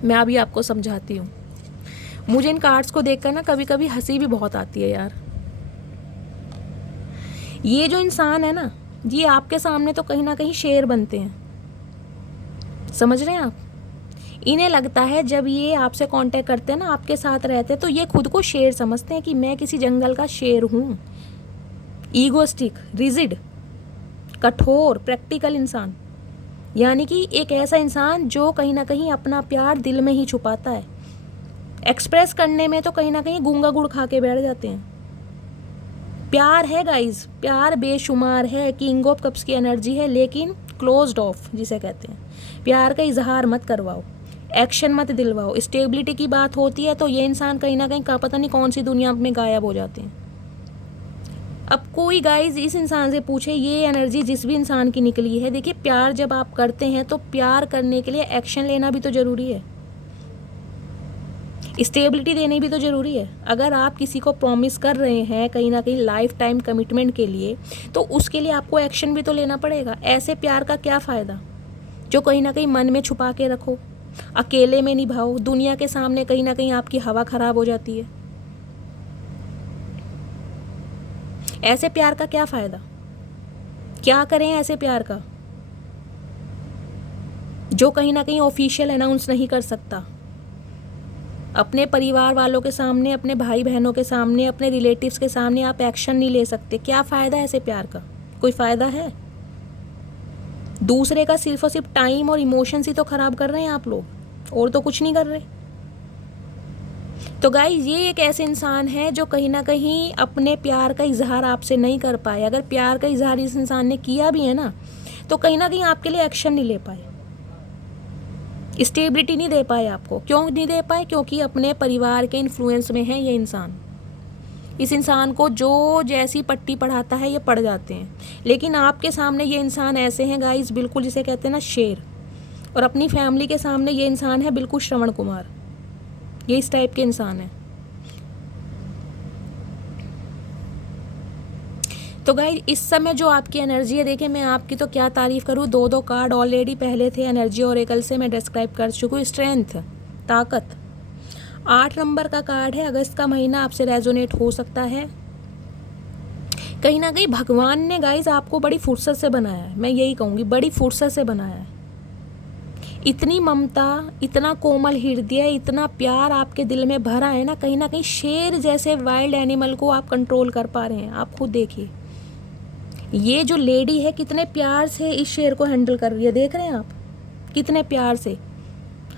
मैं अभी आपको समझाती हूँ। मुझे इन कार्ड्स को देखकर ना कभी कभी हंसी भी बहुत आती है यार। ये जो इंसान है ना, ये आपके सामने तो कहीं ना कहीं शेर बनते हैं, समझ रहे हैं आप। इन्हें लगता है जब ये आपसे कांटेक्ट करते हैं ना, आपके साथ रहते हैं, तो ये खुद को शेर समझते हैं कि मैं किसी जंगल का शेर हूँ। ईगोस्टिक, रिजिड, कठोर, प्रैक्टिकल इंसान, यानी कि एक ऐसा इंसान जो कहीं ना कहीं अपना प्यार दिल में ही छुपाता है। एक्सप्रेस करने में तो कहीं ना कहीं गूंगा गुड़ खा के बैठ जाते हैं। प्यार है गाइस, प्यार बेशुमार है, किंग ऑफ कप्स की एनर्जी है, लेकिन क्लोज्ड ऑफ जिसे कहते हैं। प्यार का इजहार मत करवाओ, एक्शन मत दिलवाओ। स्टेबिलिटी की बात होती है तो ये इंसान कहीं ना कहीं का पता नहीं कौन सी दुनिया में गायब हो जाते हैं। अब कोई गाइस इस इंसान से पूछे, ये एनर्जी जिस भी इंसान की निकली है, देखिए प्यार जब आप करते हैं तो प्यार करने के लिए एक्शन लेना भी तो ज़रूरी है, स्टेबिलिटी देनी भी तो ज़रूरी है। अगर आप किसी को प्रॉमिस कर रहे हैं कहीं ना कहीं लाइफ टाइम कमिटमेंट के लिए, तो उसके लिए आपको एक्शन भी तो लेना पड़ेगा। ऐसे प्यार का क्या फ़ायदा जो कहीं ना कहीं मन में छुपा के रखो, अकेले में निभाओ, दुनिया के सामने कहीं ना कहीं आपकी हवा ख़राब हो जाती है। ऐसे प्यार का क्या फ़ायदा, क्या करें ऐसे प्यार का जो कहीं ना कहीं ऑफिशियल अनाउंस नहीं कर सकता, अपने परिवार वालों के सामने, अपने भाई बहनों के सामने, अपने रिलेटिव्स के सामने आप एक्शन नहीं ले सकते। क्या फ़ायदा है ऐसे प्यार का? कोई फ़ायदा है? दूसरे का सिर्फ और सिर्फ टाइम और इमोशंस ही तो ख़राब कर रहे हैं आप लोग, और तो कुछ नहीं कर रहे। तो गाइस ये एक ऐसे इंसान है जो कहीं ना कहीं अपने प्यार का इजहार आपसे नहीं कर पाए। अगर प्यार का इजहार इस इंसान ने किया भी है ना, तो कहीं ना कहीं आपके लिए एक्शन नहीं ले पाए, स्टेबिलिटी नहीं दे पाए आपको। क्यों नहीं दे पाए? क्योंकि अपने परिवार के इन्फ्लुएंस में है ये इंसान। इस इंसान को जो जैसी पट्टी पढ़ाता है ये पढ़ जाते हैं। लेकिन आपके सामने ये इंसान ऐसे हैं गाइस, बिल्कुल जिसे कहते हैं ना शेर, और अपनी फैमिली के सामने ये इंसान है बिल्कुल श्रवण कुमार। ये इस टाइप के इंसान है। तो गाइस इस समय जो आपकी एनर्जी है, देखिए मैं आपकी तो क्या तारीफ़ करूँ, दो कार्ड ऑलरेडी पहले थे एनर्जी ओरेकल से मैं डिस्क्राइब कर चुकी हूँ। स्ट्रेंथ, ताकत, 8 नंबर का कार्ड है। अगस्त का महीना आपसे रेजोनेट हो सकता है। कहीं ना कहीं भगवान ने गाइस आपको बड़ी फुर्सत से बनाया है, मैं यही कहूँगी, बड़ी फुर्सत से बनाया है। इतनी ममता, इतना कोमल हृदय, इतना प्यार आपके दिल में भरा है ना कहीं शेर जैसे वाइल्ड एनिमल को आप कंट्रोल कर पा रहे हैं। आप खुद देखिए, ये जो लेडी है कितने प्यार से इस शेर को हैंडल कर रही है, देख रहे हैं आप कितने प्यार से।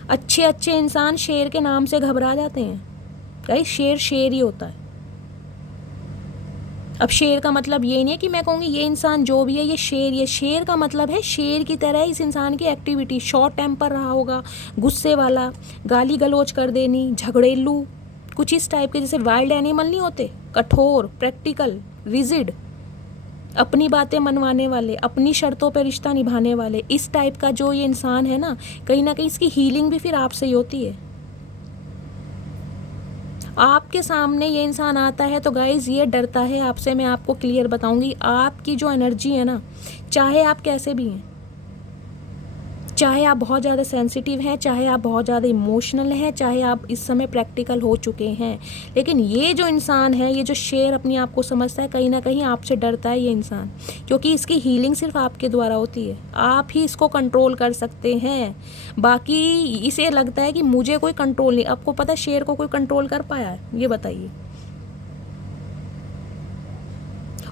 अच्छे अच्छे इंसान शेर के नाम से घबरा जाते हैं। गाइस शेर शेर ही होता है। अब शेर का मतलब ये नहीं है कि मैं कहूँगी ये इंसान जो भी है ये शेर, ये शेर का मतलब है शेर की तरह इस इंसान की एक्टिविटी, शॉर्ट टेम्पर रहा होगा, गुस्से वाला, गाली गलौज कर देनी, झगड़ेलू, कुछ इस टाइप के, जैसे वाइल्ड एनिमल नहीं होते, कठोर, प्रैक्टिकल, रिजिड, अपनी बातें मनवाने वाले, अपनी शर्तों पर रिश्ता निभाने वाले, इस टाइप का जो ये इंसान है ना, कहीं ना कहीं इसकी हीलिंग भी फिर आपसे ही होती है। आपके सामने ये इंसान आता है तो गाइज ये डरता है आपसे। मैं आपको क्लियर बताऊंगी, आपकी जो एनर्जी है ना, चाहे आप कैसे भी हैं, चाहे आप बहुत ज़्यादा सेंसिटिव हैं, चाहे आप बहुत ज़्यादा इमोशनल हैं, चाहे आप इस समय प्रैक्टिकल हो चुके हैं, लेकिन ये जो इंसान है, ये जो शेर अपने आप को समझता है, कहीं ना कहीं आपसे डरता है ये इंसान, क्योंकि इसकी हीलिंग सिर्फ आपके द्वारा होती है। आप ही इसको कंट्रोल कर सकते हैं, बाकी इसे लगता है कि मुझे कोई कंट्रोल नहीं। आपको पता है शेर को कोई कंट्रोल कर पाया है? ये बताइए।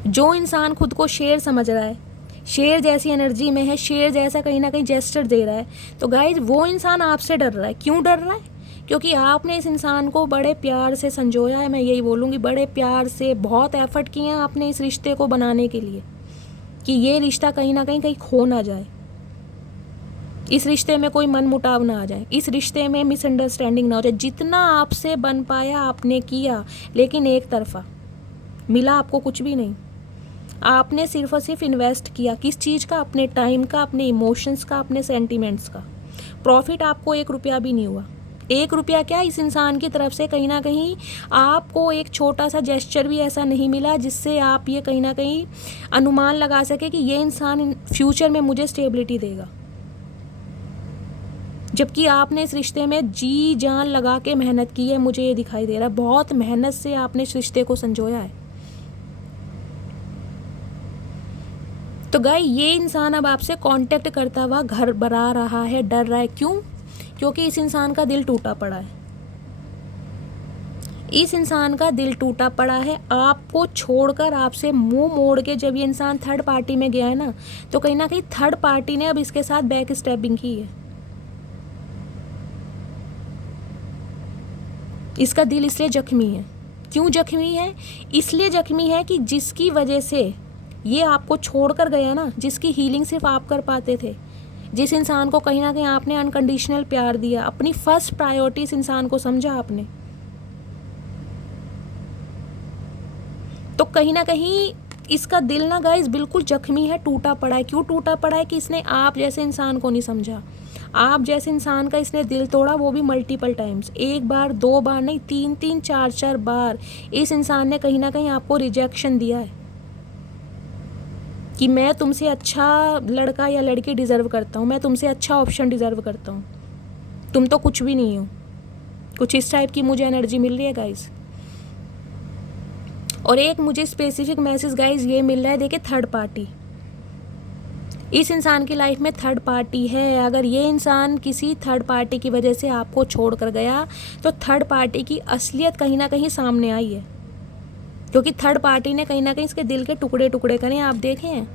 जो इंसान खुद को शेर समझ रहा है, शेर जैसी एनर्जी में है, शेर जैसा कहीं ना कहीं जेस्चर दे रहा है, तो गाइज वो इंसान आपसे डर रहा है। क्यों डर रहा है? क्योंकि आपने इस इंसान को बड़े प्यार से संजोया है। मैं यही बोलूँगी, बड़े प्यार से बहुत एफर्ट किए हैं आपने इस रिश्ते को बनाने के लिए, कि ये रिश्ता कहीं ना कहीं खो ना जाए, इस रिश्ते में कोई मन मुटाव ना आ जाए, इस रिश्ते में मिसअंडरस्टैंडिंग ना हो जाए। जितना आपसे बन पाया आपने किया, लेकिन एक तरफा मिला आपको कुछ भी नहीं। आपने सिर्फ और सिर्फ इन्वेस्ट किया, किस चीज़ का? अपने टाइम का, अपने इमोशंस का, अपने सेंटिमेंट्स का। प्रॉफिट आपको 1 रुपया भी नहीं हुआ। 1 रुपया क्या, इस इंसान की तरफ से कहीं ना कहीं आपको एक छोटा सा जेस्चर भी ऐसा नहीं मिला जिससे आप ये कहीं ना कहीं अनुमान लगा सके कि ये इंसान फ्यूचर में मुझे स्टेबिलिटी देगा। जबकि आपने इस रिश्ते में जी जान लगा के मेहनत की है, मुझे ये दिखाई दे रहा है। बहुत मेहनत से आपने इस रिश्ते को संजोया है। तो गाय ये इंसान अब आपसे कांटेक्ट करता हुआ घर बरा रहा है, डर रहा है। क्यों? क्योंकि इस इंसान का दिल टूटा पड़ा है। इस इंसान का दिल टूटा पड़ा है, आपको छोड़कर, आपसे मुंह मोड़ के जब ये इंसान थर्ड पार्टी में गया है ना, तो कहीं ना कहीं थर्ड पार्टी ने अब इसके साथ बैक स्टेपिंग की है। इसका दिल इसलिए जख्मी है। क्यों जख्मी है? इसलिए जख्मी है कि जिसकी वजह से ये आपको छोड़कर गया ना, जिसकी हीलिंग सिर्फ आप कर पाते थे, जिस इंसान को कहीं ना कहीं आपने अनकंडीशनल प्यार दिया, अपनी फर्स्ट प्रायोरिटी इस इंसान को समझा आपने, तो कहीं ना कहीं इसका दिल ना गाइस बिल्कुल जख्मी है, टूटा पड़ा है। क्यों टूटा पड़ा है? कि इसने आप जैसे इंसान को नहीं समझा। आप जैसे इंसान का इसने दिल तोड़ा, वो भी मल्टीपल टाइम्स। 1 बार 2 बार नहीं, 3 4 बार इस इंसान ने कहीं ना कहीं आपको रिजेक्शन दिया है कि मैं तुमसे अच्छा लड़का या लड़की डिज़र्व करता हूँ, मैं तुमसे अच्छा ऑप्शन डिज़र्व करता हूँ, तुम तो कुछ भी नहीं हो। कुछ इस टाइप की मुझे एनर्जी मिल रही है गाइस। और एक मुझे स्पेसिफिक मैसेज गाइस ये मिल रहा है, देखिए थर्ड पार्टी, इस इंसान की लाइफ में थर्ड पार्टी है। अगर ये इंसान किसी थर्ड पार्टी की वजह से आपको छोड़ कर गया, तो थर्ड पार्टी की असलियत कहीं ना कहीं सामने आई है, क्योंकि थर्ड पार्टी ने कहीं ना कहीं इसके दिल के टुकड़े टुकड़े करे। आप देखें,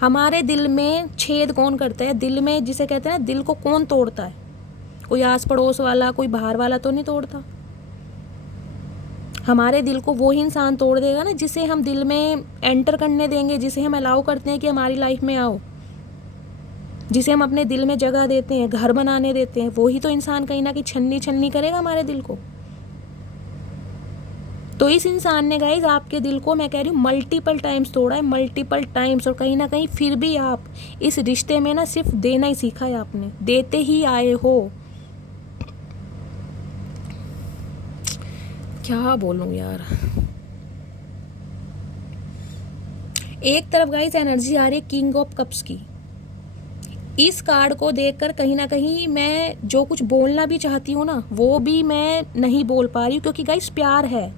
हमारे दिल में छेद कौन करता है? दिल में, जिसे कहते हैं ना, दिल को कौन तोड़ता है? कोई आस पड़ोस वाला, कोई बाहर वाला तो नहीं तोड़ता। हमारे दिल को वो ही इंसान तोड़ देगा ना जिसे हम दिल में एंटर करने देंगे, जिसे हम अलाउ करते हैं कि हमारी लाइफ में आओ, जिसे हम अपने दिल में जगह देते हैं, घर बनाने देते हैं, वही तो इंसान कहीं ना कहीं छन्नी छन्नी करेगा हमारे दिल को। तो इस इंसान ने गाइज आपके दिल को, मैं कह रही हूँ, मल्टीपल टाइम्स तोड़ा है, मल्टीपल टाइम्स। और कहीं ना कहीं फिर भी आप इस रिश्ते में ना सिर्फ देना ही सीखा है, आपने देते ही आए हो। क्या बोलूँ यार। एक तरफ गाइज एनर्जी आ रही है किंग ऑफ कप्स की। इस कार्ड को देखकर कहीं ना कहीं मैं जो कुछ बोलना भी चाहती हूँ ना, वो भी मैं नहीं बोल पा रही हूँ, क्योंकि गाइज प्यार है।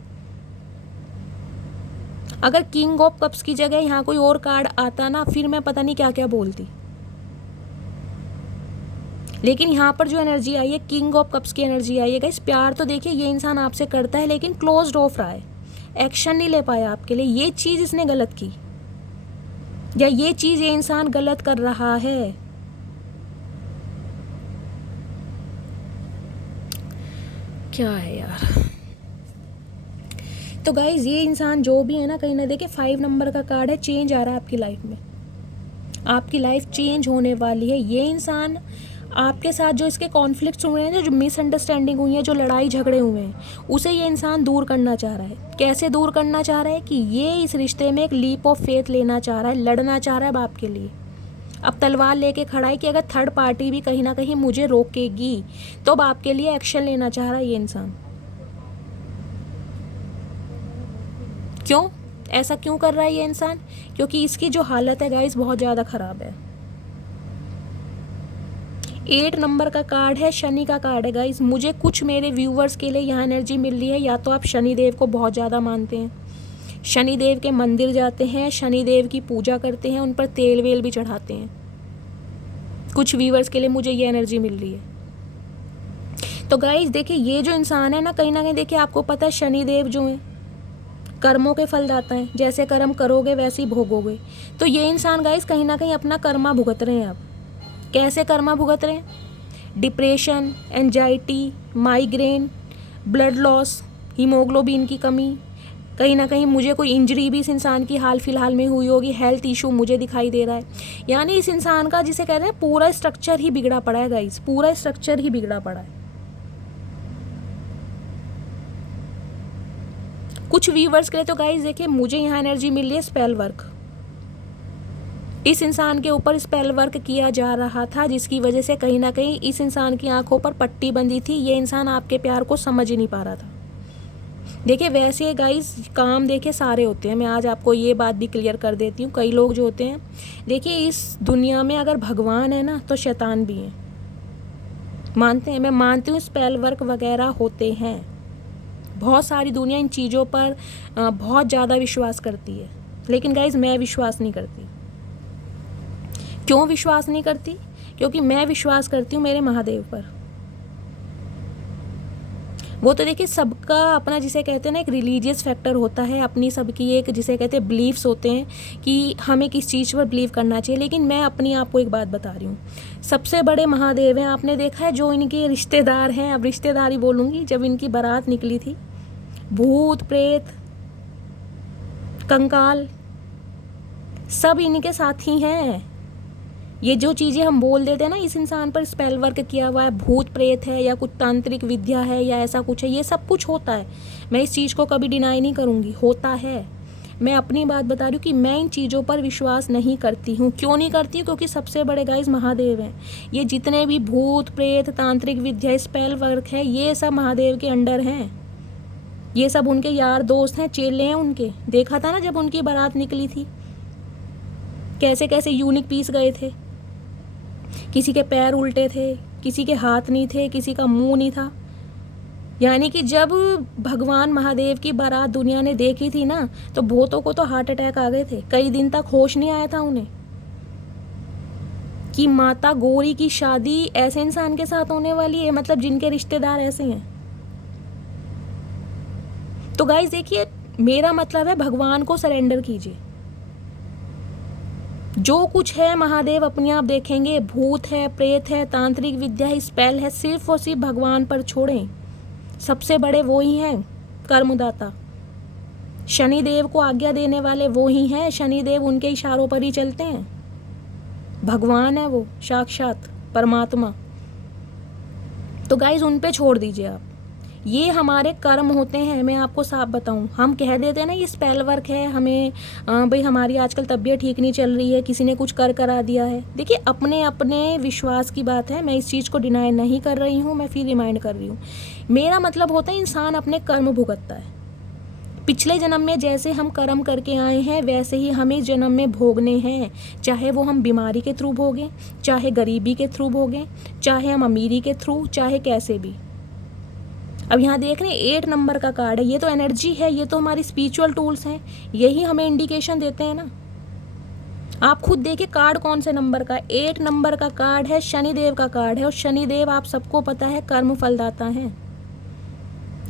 अगर किंग ऑफ कप्स की जगह यहाँ कोई और कार्ड आता ना, फिर मैं पता नहीं क्या क्या बोलती। लेकिन यहाँ पर जो एनर्जी आई है, किंग ऑफ कप्स की एनर्जी आई है गाइस। प्यार तो देखिए ये इंसान आपसे करता है, लेकिन क्लोज्ड ऑफ रहा है, एक्शन नहीं ले पाया आपके लिए। ये चीज़ इसने गलत की, या ये चीज़ ये इंसान गलत कर रहा है। क्या है यार। तो गाइज ये इंसान जो भी है ना, कहीं ना देखिए 5 नंबर का कार्ड है, चेंज आ रहा है आपकी लाइफ में, आपकी लाइफ चेंज होने वाली है। ये इंसान आपके साथ जो इसके कॉन्फ्लिक्ट्स हुए हैं, जो मिसअंडरस्टैंडिंग हुई है, जो लड़ाई झगड़े हुए हैं, उसे ये इंसान दूर करना चाह रहा है। कैसे दूर करना चाह रहा है कि ये इस रिश्ते में एक लीप ऑफ फेथ लेना चाह रहा है, लड़ना चाह रहा है बाप के लिए। अब तलवार लेके खड़ा है कि अगर थर्ड पार्टी भी कहीं ना कहीं मुझे रोकेगी तो बाप के लिए एक्शन लेना चाह रहा है ये इंसान। क्यों ऐसा क्यों कर रहा है ये इंसान? क्योंकि इसकी जो हालत है गाइस बहुत ज़्यादा ख़राब है। 8 नंबर का कार्ड है, शनि का कार्ड है गाइस। मुझे कुछ मेरे व्यूवर्स के लिए यहाँ एनर्जी मिल रही है, या तो आप शनि देव को बहुत ज़्यादा मानते हैं, शनि देव के मंदिर जाते हैं, शनि देव की पूजा करते हैं, उन पर तेल वेल भी चढ़ाते हैं। कुछ व्यूवर्स के लिए मुझे ये एनर्जी मिल रही है। तो गाइस देखिए, ये जो इंसान है ना कहीं देखिए, आपको पता है शनि देव जो है कर्मों के फलदाता हैं, जैसे कर्म करोगे वैसे ही भोगोगे। तो ये इंसान गाइस कहीं ना कहीं अपना कर्मा भुगत रहे हैं। अब कैसे कर्मा भुगत रहे हैं? Depression, anxiety, migraine, blood loss, haemoglobin की कमी, कहीं ना कहीं मुझे कोई इंजरी भी इस इंसान की हाल फिलहाल में हुई होगी, हेल्थ इशू मुझे दिखाई दे रहा है। यानी इस इंसान का जिसे कहते हैं पूरा स्ट्रक्चर ही बिगड़ा पड़ा है गाइस, पूरा स्ट्रक्चर ही बिगड़ा पड़ा है। कुछ व्यूवर्स के लिए तो गाइस देखिए, मुझे यहाँ एनर्जी मिल रही है स्पेल वर्क। इस इंसान के ऊपर स्पेल वर्क किया जा रहा था, जिसकी वजह से कहीं ना कहीं इस इंसान की आंखों पर पट्टी बंधी थी। ये इंसान आपके प्यार को समझ ही नहीं पा रहा था। देखिए वैसे गाइस काम देखिए सारे होते हैं, मैं आज आपको ये बात भी क्लियर कर देती हूँ। कई लोग जो होते हैं, देखिए इस दुनिया में अगर भगवान है ना तो शैतान भी है, मानते हैं? मैं मानती हूँ स्पेल वर्क वगैरह होते हैं। बहुत सारी दुनिया इन चीज़ों पर बहुत ज़्यादा विश्वास करती है, लेकिन गाइस मैं विश्वास नहीं करती। क्यों विश्वास नहीं करती? क्योंकि मैं विश्वास करती हूँ मेरे महादेव पर। वो तो देखिए सबका अपना जिसे कहते हैं ना एक रिलीजियस फैक्टर होता है, अपनी सबकी एक जिसे कहते हैं बिलीव्स होते हैं कि हमें किस चीज़ पर बिलीव करना चाहिए। लेकिन मैं अपनी आपको एक बात बता रही हूँ, सबसे बड़े महादेव हैं। आपने देखा है जो इनके रिश्तेदार हैं, अब रिश्तेदारी बोलूँगी, जब इनकी बारात निकली थी, भूत प्रेत कंकाल सब इनके साथ ही हैं। ये जो चीज़ें हम बोल देते हैं ना, इस इंसान पर स्पेल वर्क किया हुआ है, भूत प्रेत है या कुछ तांत्रिक विद्या है या ऐसा कुछ है, ये सब कुछ होता है। मैं इस चीज़ को कभी डिनाई नहीं करूँगी, होता है। मैं अपनी बात बता रही हूँ कि मैं इन चीज़ों पर विश्वास नहीं करती हूँ। क्यों नहीं करती हूँ? क्योंकि सबसे बड़े गाइस महादेव हैं। ये जितने भी भूत प्रेत तांत्रिक विद्या स्पेल वर्क है, ये सब महादेव के अंडर हैं। ये सब उनके यार दोस्त हैं, चेले हैं उनके। देखा था ना जब उनकी बारात निकली थी, कैसे कैसे यूनिक पीस गए थे। किसी के पैर उल्टे थे, किसी के हाथ नहीं थे, किसी का मुंह नहीं था। यानी कि जब भगवान महादेव की बारात दुनिया ने देखी थी ना, तो बहुतों को तो हार्ट अटैक आ गए थे, कई दिन तक होश नहीं आया था उन्हें कि माता गौरी की शादी ऐसे इंसान के साथ होने वाली है, मतलब जिनके रिश्तेदार ऐसे हैं। तो गाइस देखिए, मेरा मतलब है भगवान को सरेंडर कीजिए। जो कुछ है महादेव अपने आप देखेंगे। भूत है, प्रेत है, तांत्रिक विद्या है, स्पेल है, सिर्फ और सिर्फ भगवान पर छोड़ें। सबसे बड़े वो ही हैं कर्मदाता। शनि देव को आज्ञा देने वाले वो ही हैं। शनि देव उनके इशारों पर ही चलते हैं। भगवान है वो, साक्षात परमात्मा। तो गाइज उन पे छोड़ दीजिए आप। ये हमारे कर्म होते हैं। मैं आपको साफ बताऊं, हम कह देते हैं ना ये स्पेल वर्क है, हमें भाई हमारी आजकल तबीयत ठीक नहीं चल रही है, किसी ने कुछ करा दिया है। देखिए अपने अपने विश्वास की बात है, मैं इस चीज़ को डिनाई नहीं कर रही हूँ, मैं फिर रिमाइंड कर रही हूँ। मेरा मतलब होता है इंसान अपने कर्म भुगतता है। पिछले जन्म में जैसे हम कर्म करके आए हैं वैसे ही हमें इस जन्म में भोगने हैं। चाहे वो हम बीमारी के थ्रू भोगें, चाहे गरीबी के थ्रू भोगें, चाहे हम अमीरी के थ्रू, चाहे कैसे भी। अब यहाँ देख रहे हैं 8 नंबर का कार्ड है, ये तो एनर्जी है, ये तो हमारी स्पिरिचुअल टूल्स हैं, यही हमें इंडिकेशन देते हैं ना। आप खुद देखिए कार्ड कौन से नंबर का, 8 नंबर का कार्ड है, शनिदेव का कार्ड है। और शनिदेव आप सबको पता है कर्म फलदाता हैं,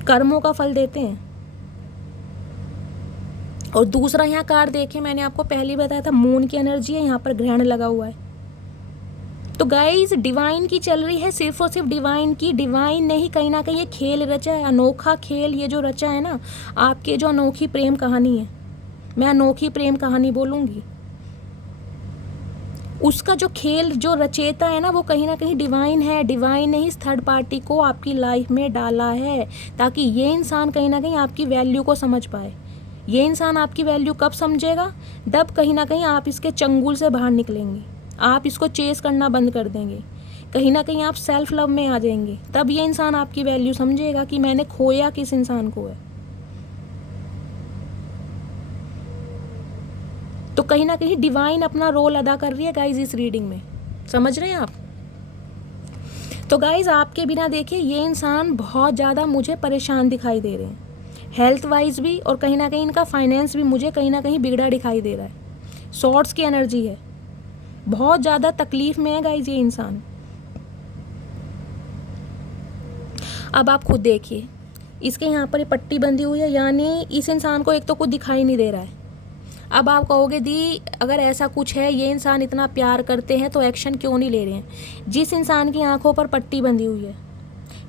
कर्मों का फल देते हैं। और दूसरा यहाँ कार्ड देखिए, मैंने आपको पहले बताया था मून की एनर्जी है, यहाँ पर ग्रहण लगा हुआ है। तो गाइज डिवाइन की चल रही है, सिर्फ और सिर्फ डिवाइन की। डिवाइन ने ही कहीं ना कहीं ये खेल रचा है, अनोखा खेल ये जो रचा है ना, आपके जो अनोखी प्रेम कहानी है, मैं अनोखी प्रेम कहानी बोलूँगी, उसका जो खेल जो रचेता है ना, वो कहीं ना कहीं डिवाइन है। डिवाइन ने ही इस थर्ड पार्टी को आपकी लाइफ में डाला है, ताकि ये इंसान कहीं ना कहीं आपकी वैल्यू को समझ पाए। ये इंसान आपकी वैल्यू कब समझेगा? जब कहीं ना कहीं आप इसके चंगुल से बाहर निकलेंगे, आप इसको चेस करना बंद कर देंगे, कहीं ना कहीं आप सेल्फ लव में आ जाएंगे, तब ये इंसान आपकी वैल्यू समझेगा कि मैंने खोया किस इंसान को है। तो कहीं ना कहीं डिवाइन अपना रोल अदा कर रही है गाइज इस रीडिंग में, समझ रहे हैं आप? तो गाइज आपके बिना देखिए ये इंसान बहुत ज़्यादा मुझे परेशान दिखाई दे रहे हैं, हेल्थ वाइज भी, और कहीं ना कहीं इनका फाइनेंस भी मुझे कहीं ना कहीं बिगड़ा दिखाई दे रहा है। सॉर्ट्स की एनर्जी है, बहुत ज़्यादा तकलीफ में है गाइज ये इंसान। अब आप खुद देखिए, इसके यहाँ पर ये पट्टी बंधी हुई है, यानी इस इंसान को एक तो कुछ दिखाई नहीं दे रहा है। अब आप कहोगे दी अगर ऐसा कुछ है, ये इंसान इतना प्यार करते हैं तो एक्शन क्यों नहीं ले रहे हैं? जिस इंसान की आंखों पर पट्टी बंधी हुई है,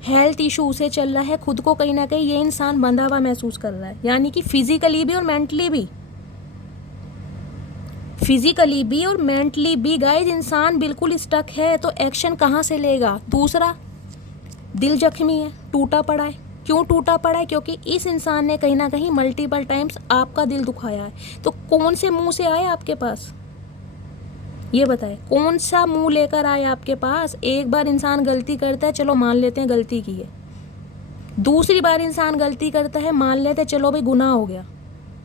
हेल्थ इशू उसे चल रहा है, खुद को कहीं ना कहीं ये इंसान बंधा हुआ महसूस कर रहा है, यानी कि फिजिकली भी और मेंटली भी, फिजिकली भी और मेंटली भी गाइज इंसान बिल्कुल स्टक है। तो एक्शन कहाँ से लेगा? दूसरा, दिल जख्मी है, टूटा पड़ा है। क्यों टूटा पड़ा है? क्योंकि इस इंसान ने कहीं ना कहीं मल्टीपल टाइम्स आपका दिल दुखाया है। तो कौन से मुंह से आए आपके पास, ये बताए, कौन सा मुंह लेकर आए आपके पास? एक बार इंसान गलती करता है, चलो मान लेते हैं गलती की है, दूसरी बार इंसान गलती करता है, मान लेते हैं चलो भाई गुनाह हो गया,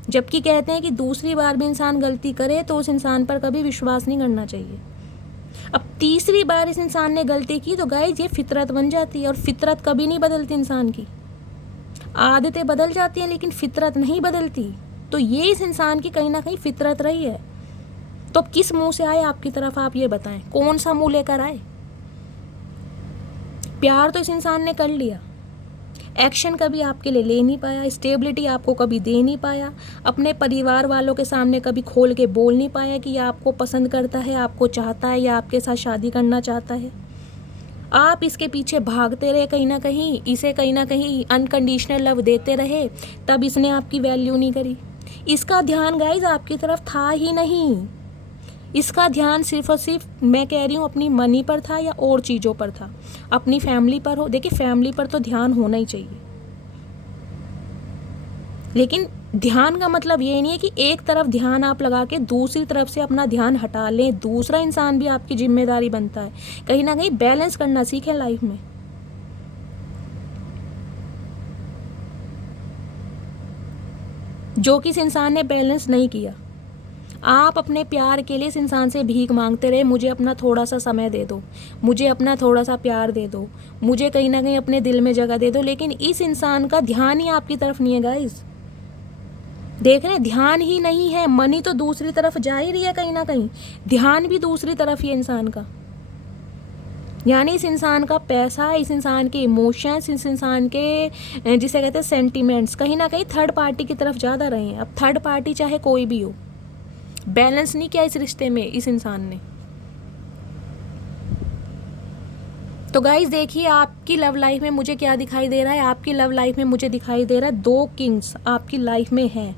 जबकि कहते हैं कि दूसरी बार भी इंसान गलती करे तो उस इंसान पर कभी विश्वास नहीं करना चाहिए। अब तीसरी बार इस इंसान ने गलती की तो गाइस ये फितरत बन जाती है, और फितरत कभी नहीं बदलती इंसान की, आदतें बदल जाती हैं लेकिन फितरत नहीं बदलती। तो ये इस इंसान की कहीं ना कहीं फितरत रही है। तो अब किस मुंह से आए आपकी तरफ, आप ये बताएं, कौन सा मुंह लेकर आए? प्यार तो इस इंसान ने कर लिया, एक्शन कभी आपके लिए ले नहीं पाया, स्टेबिलिटी आपको कभी दे नहीं पाया, अपने परिवार वालों के सामने कभी खोल के बोल नहीं पाया कि आपको पसंद करता है, आपको चाहता है या आपके साथ शादी करना चाहता है। आप इसके पीछे भागते रहे, कहीं ना कहीं इसे कहीं ना कहीं अनकंडीशनल लव देते रहे, तब इसने आपकी वैल्यू नहीं करी। इसका ध्यान गाइज आपकी तरफ था ही नहीं, इसका ध्यान सिर्फ और सिर्फ मैं कह रही हूँ अपनी मनी पर था या और चीज़ों पर था, अपनी फैमिली पर हो। देखिए फैमिली पर तो ध्यान होना ही चाहिए, लेकिन ध्यान का मतलब ये नहीं है कि एक तरफ ध्यान आप लगा के दूसरी तरफ से अपना ध्यान हटा लें। दूसरा इंसान भी आपकी जिम्मेदारी बनता है, कहीं ना कहीं बैलेंस करना सीखें लाइफ में। जो कि इस इंसान ने बैलेंस नहीं किया, आप अपने प्यार के लिए इस इंसान से भीख मांगते रहे, मुझे अपना थोड़ा सा समय दे दो, मुझे अपना थोड़ा सा प्यार दे दो, मुझे कहीं ना कहीं अपने दिल में जगह दे दो, लेकिन इस इंसान का ध्यान ही आपकी तरफ नहीं है गाइस। देख रहे हैं, ध्यान ही नहीं है, मनी तो दूसरी तरफ जा ही रही है, कहीं ना कहीं ध्यान भी दूसरी तरफ ही है इंसान का। यानी इस इंसान का पैसा, इस इंसान के इमोशंस, इस इंसान के जिसे कहते हैं सेंटिमेंट्स, कहीं ना कहीं थर्ड पार्टी की तरफ ज़्यादा रहे हैं। अब थर्ड पार्टी चाहे कोई भी हो, बैलेंस नहीं किया इस रिश्ते में इस इंसान ने। तो गाइज देखिए आपकी लव लाइफ में मुझे क्या दिखाई दे रहा है, आपकी लव लाइफ में मुझे दिखाई दे रहा है 2 किंग्स आपकी लाइफ में हैं।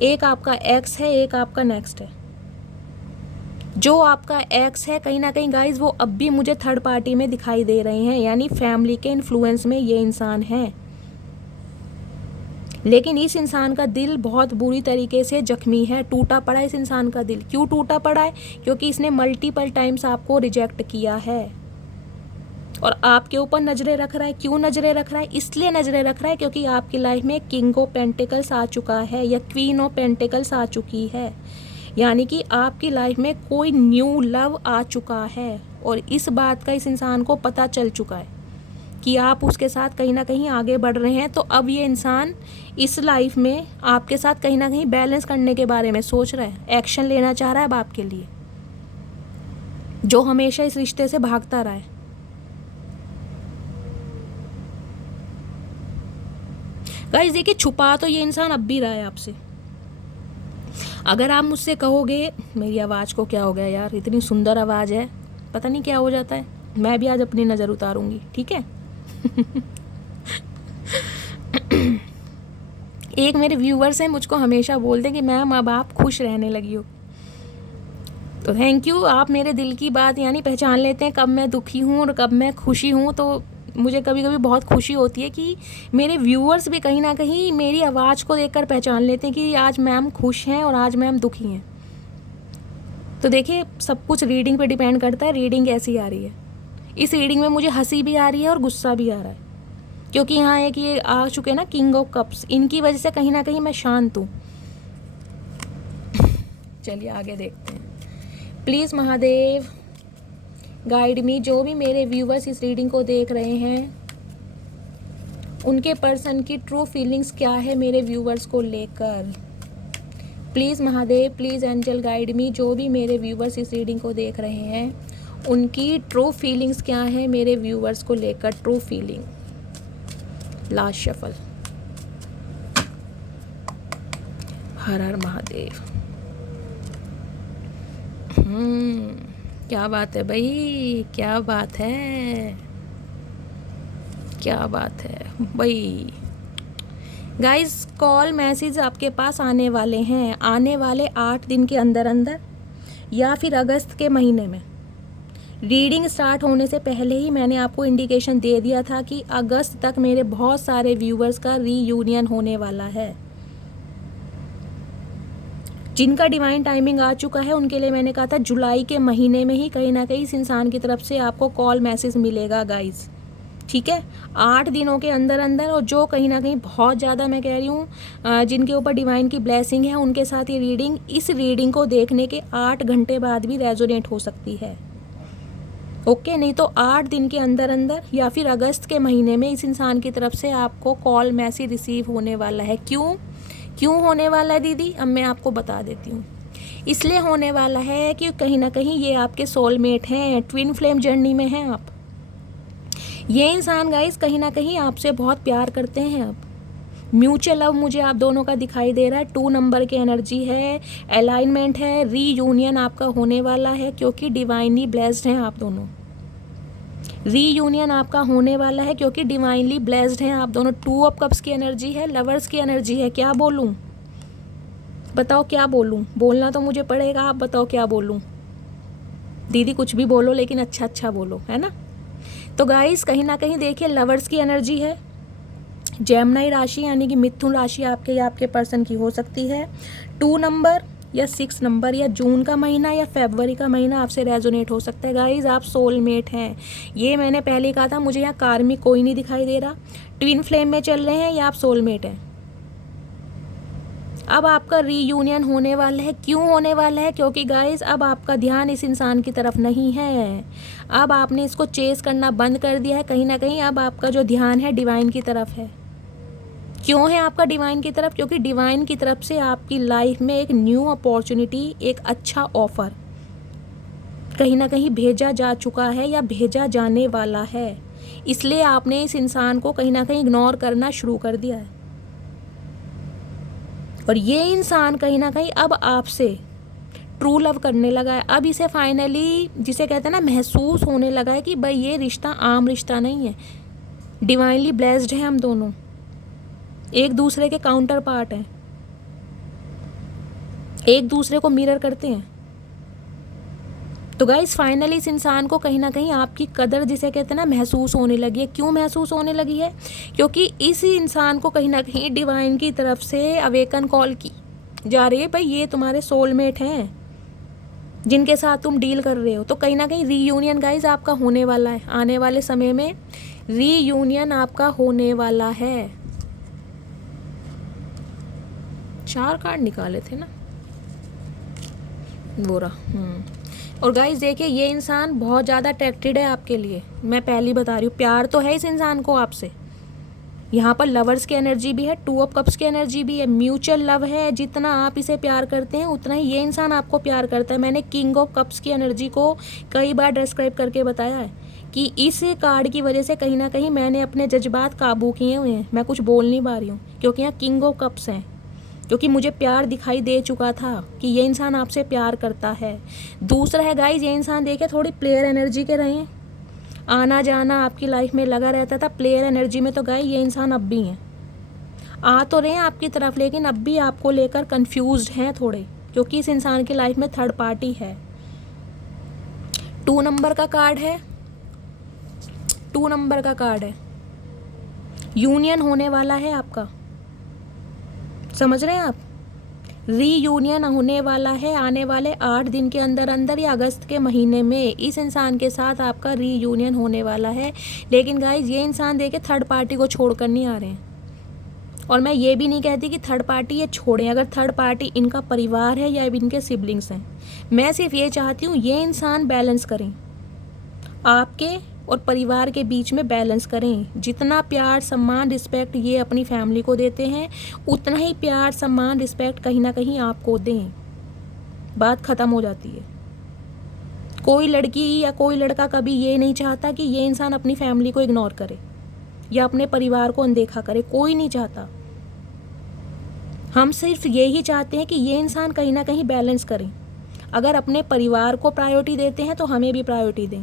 एक आपका एक्स है, एक आपका नेक्स्ट है। जो आपका एक्स है कहीं ना कहीं गाइज वो अब भी मुझे थर्ड पार्टी में दिखाई दे रहे हैं, यानी फैमिली के इन्फ्लुएंस में ये इंसान है। लेकिन इस इंसान का दिल बहुत बुरी तरीके से जख्मी है, टूटा पड़ा है इस इंसान का दिल। क्यों टूटा पड़ा है? क्योंकि इसने मल्टीपल टाइम्स आपको रिजेक्ट किया है और आपके ऊपर नज़रें रख रहा है। क्यों नज़रें रख रहा है? इसलिए नज़रें रख रहा है क्योंकि आपकी लाइफ में किंग ऑफ पेंटिकल्स आ चुका है या क्वीन ऑफ पेंटिकल्स आ चुकी है, यानी कि आपकी लाइफ में कोई न्यू लव आ चुका है और इस बात का इस इंसान को पता चल चुका है कि आप उसके साथ कहीं ना कहीं आगे बढ़ रहे हैं। तो अब ये इंसान इस लाइफ में आपके साथ कहीं ना कहीं बैलेंस करने के बारे में सोच रहा है, एक्शन लेना चाह रहा है अब आपके लिए, जो हमेशा इस रिश्ते से भागता रहा है। गाइस देखिए, छुपा तो ये इंसान अब भी रहा है आपसे। अगर आप मुझसे कहोगे मेरी आवाज़ को क्या हो गया यार, इतनी सुंदर आवाज़ है, पता नहीं क्या हो जाता है। मैं भी आज अपनी नज़र उतारूंगी, ठीक है। एक मेरे व्यूवर्स हैं, मुझको हमेशा बोलते हैं कि मैम अब आप खुश रहने लगी हो। तो थैंक यू, आप मेरे दिल की बात यानी पहचान लेते हैं कब मैं दुखी हूँ और कब मैं खुशी हूँ। तो मुझे कभी कभी बहुत खुशी होती है कि मेरे व्यूअर्स भी कहीं ना कहीं मेरी आवाज़ को देखकर पहचान लेते हैं कि आज मैम खुश हैं और आज मैम दुखी हैं। तो देखिए, सब कुछ रीडिंग पे डिपेंड करता है, रीडिंग कैसी आ रही है। इस रीडिंग में मुझे हंसी भी आ रही है और गुस्सा भी आ रहा है, क्योंकि यहाँ एक ये आ चुके हैं ना किंग ऑफ कप्स, इनकी वजह से कहीं ना कहीं मैं शांत हूँ। चलिए आगे देखते हैं। प्लीज़ महादेव गाइड मी, जो भी मेरे व्यूवर्स इस रीडिंग को देख रहे हैं उनके पर्सन की ट्रू फीलिंग्स क्या है मेरे व्यूवर्स को लेकर। Please Mahadev, please angel guide me, जो भी मेरे व्यूवर्स इस रीडिंग को देख रहे हैं उनकी ट्रू फीलिंग्स क्या है मेरे व्यूवर्स को लेकर। True feeling, last shuffle. हर हर महादेव। क्या बात है भाई, क्या बात है, क्या बात है भाई। गाइस, कॉल मैसेज आपके पास आने वाले हैं, आने वाले 8 दिन के अंदर अंदर या फिर अगस्त के महीने में। रीडिंग स्टार्ट होने से पहले ही मैंने आपको इंडिकेशन दे दिया था कि अगस्त तक मेरे बहुत सारे व्यूवर्स का रीयूनियन होने वाला है। जिनका डिवाइन टाइमिंग आ चुका है उनके लिए मैंने कहा था जुलाई के महीने में ही कहीं ना कहीं इस इंसान की तरफ से आपको कॉल मैसेज मिलेगा गाइस, ठीक है, 8 दिनों के अंदर अंदर। और जो कहीं ना कहीं बहुत ज़्यादा, मैं कह रही हूँ, जिनके ऊपर डिवाइन की ब्लेसिंग है उनके साथ ये रीडिंग, इस रीडिंग को देखने के 8 घंटे बाद भी रेजोनेट हो सकती है। ओके, नहीं तो 8 दिन के अंदर अंदर या फिर अगस्त के महीने में इस इंसान की तरफ से आपको कॉल मैसेज रिसीव होने वाला है। क्यों होने वाला है दीदी, अब मैं आपको बता देती हूँ। इसलिए होने वाला है कि कहीं ना कहीं ये आपके सोलमेट हैं, ट्विन फ्लेम जर्नी में हैं आप। ये इंसान गाइस कहीं ना कहीं आपसे बहुत प्यार करते हैं। आप म्यूचुअल लव मुझे आप दोनों का दिखाई दे रहा है। 2 नंबर की एनर्जी है, अलाइनमेंट है, रीयूनियन आपका होने वाला है, क्योंकि डिवाइनली ब्लेस्ड हैं आप दोनों। रीयूनियन आपका होने वाला है क्योंकि डिवाइनली ब्लेस्ड हैं आप दोनों। 2 ऑफ कप्स की एनर्जी है, लवर्स की एनर्जी है। क्या बोलूं, बताओ क्या बोलूं, बोलना तो मुझे पड़ेगा। आप बताओ क्या बोलूं दीदी, कुछ भी बोलो लेकिन अच्छा अच्छा बोलो, है ना। तो गाइस कहीं ना कहीं देखिए, लवर्स की एनर्जी है, जेमिनी राशि यानी कि मिथुन राशि आपके या आपके पर्सन की हो सकती है। 2 नंबर या 6 नंबर या जून का महीना या फरवरी का महीना आपसे रेजोनेट हो सकता है। गाइस आप सोलमेट हैं, ये मैंने पहले ही कहा था। मुझे यहाँ कार्मिक कोई नहीं दिखाई दे रहा। ट्विन फ्लेम में चल रहे हैं या आप सोलमेट हैं। अब आपका रीयूनियन होने वाला है। क्यों होने वाला है, क्योंकि गाइस अब आपका ध्यान इस इंसान की तरफ नहीं है। अब आपने इसको चेस करना बंद कर दिया है। कहीं ना कहीं अब आपका जो ध्यान है डिवाइन की तरफ है। क्यों है आपका डिवाइन की तरफ, क्योंकि डिवाइन की तरफ से आपकी लाइफ में एक न्यू अपॉर्चुनिटी, एक अच्छा ऑफर कहीं ना कहीं भेजा जा चुका है या भेजा जाने वाला है। इसलिए आपने इस इंसान को कहीं ना कहीं इग्नोर करना शुरू कर दिया है। और ये इंसान कहीं ना कहीं अब आपसे ट्रू लव करने लगा है। अब इसे फाइनली, जिसे कहते हैं ना, महसूस होने लगा है कि भाई ये रिश्ता आम रिश्ता नहीं है। डिवाइनली ब्लेस्ड है हम दोनों, एक दूसरे के काउंटर पार्ट हैं, एक दूसरे को मिरर करते हैं। तो गाइस फाइनली इस इंसान को कहीं ना कहीं आपकी कदर, जिसे कहते हैं ना, महसूस होने लगी है। क्यों महसूस होने लगी है, क्योंकि इस इंसान को कहीं ना कहीं डिवाइन की तरफ से अवेकन कॉल की जा रही है। भाई ये तुम्हारे सोलमेट हैं जिनके साथ तुम डील कर रहे हो। तो कहीं ना कहीं रीयूनियन गाइस आपका होने वाला है। आने वाले समय में रीयूनियन आपका होने वाला है। 4 कार्ड निकाले थे ना, बोरा। और गाइस देखिए, ये इंसान बहुत ज़्यादा अट्रैक्टेड है आपके लिए। मैं पहली बता रही हूँ, प्यार तो है इस इंसान को आपसे। यहाँ पर लवर्स की एनर्जी भी है, 2 ऑफ कप्स की एनर्जी भी है, म्यूचुअल लव है। जितना आप इसे प्यार करते हैं उतना ही ये इंसान आपको प्यार करता है। मैंने किंग ऑफ कप्स की एनर्जी को कई बार डिस्क्राइब करके बताया है कि इस कार्ड की वजह से कहीं ना कहीं मैंने अपने जज्बात काबू किए हुए हैं। मैं कुछ बोल नहीं पा रही हूँ क्योंकि यहाँ किंग ऑफ कप्स हैं। क्योंकि मुझे प्यार दिखाई दे चुका था कि ये इंसान आपसे प्यार करता है। दूसरा है गाइज, ये इंसान देखे थोड़ी प्लेयर एनर्जी के रहे, आना जाना आपकी लाइफ में लगा रहता था प्लेयर एनर्जी में। तो गाइज ये इंसान अब भी हैं, आ तो रहे हैं आपकी तरफ, लेकिन अब भी आपको लेकर कंफ्यूज्ड हैं थोड़े, क्योंकि इस इंसान की लाइफ में थर्ड पार्टी है। 2 नंबर का कार्ड है, 2 नंबर का कार्ड है। यूनियन होने वाला है आपका, समझ रहे हैं आप? रीयूनियन होने वाला है आने वाले 8 दिन के अंदर अंदर, या अगस्त के महीने में इस इंसान के साथ आपका रीयूनियन होने वाला है। लेकिन गाइज ये इंसान देखे थर्ड पार्टी को छोड़कर नहीं आ रहे हैं। और मैं ये भी नहीं कहती कि थर्ड पार्टी ये छोड़ें, अगर थर्ड पार्टी इनका परिवार है या इनके सिबलिंग्स हैं। मैं सिर्फ ये चाहती हूँ ये इंसान बैलेंस करें, आपके और परिवार के बीच में बैलेंस करें। जितना प्यार सम्मान रिस्पेक्ट ये अपनी फैमिली को देते हैं, उतना ही प्यार सम्मान रिस्पेक्ट कहीं ना कहीं आपको दें। बात ख़त्म हो जाती है। कोई लड़की या कोई लड़का कभी ये नहीं चाहता कि ये इंसान अपनी फैमिली को इग्नोर करे या अपने परिवार को अनदेखा करे, कोई नहीं चाहता। हम सिर्फ यही चाहते हैं कि ये इंसान कहीं ना कहीं बैलेंस करें। अगर अपने परिवार को प्रायोरिटी देते हैं तो हमें भी प्रायोरिटी दें,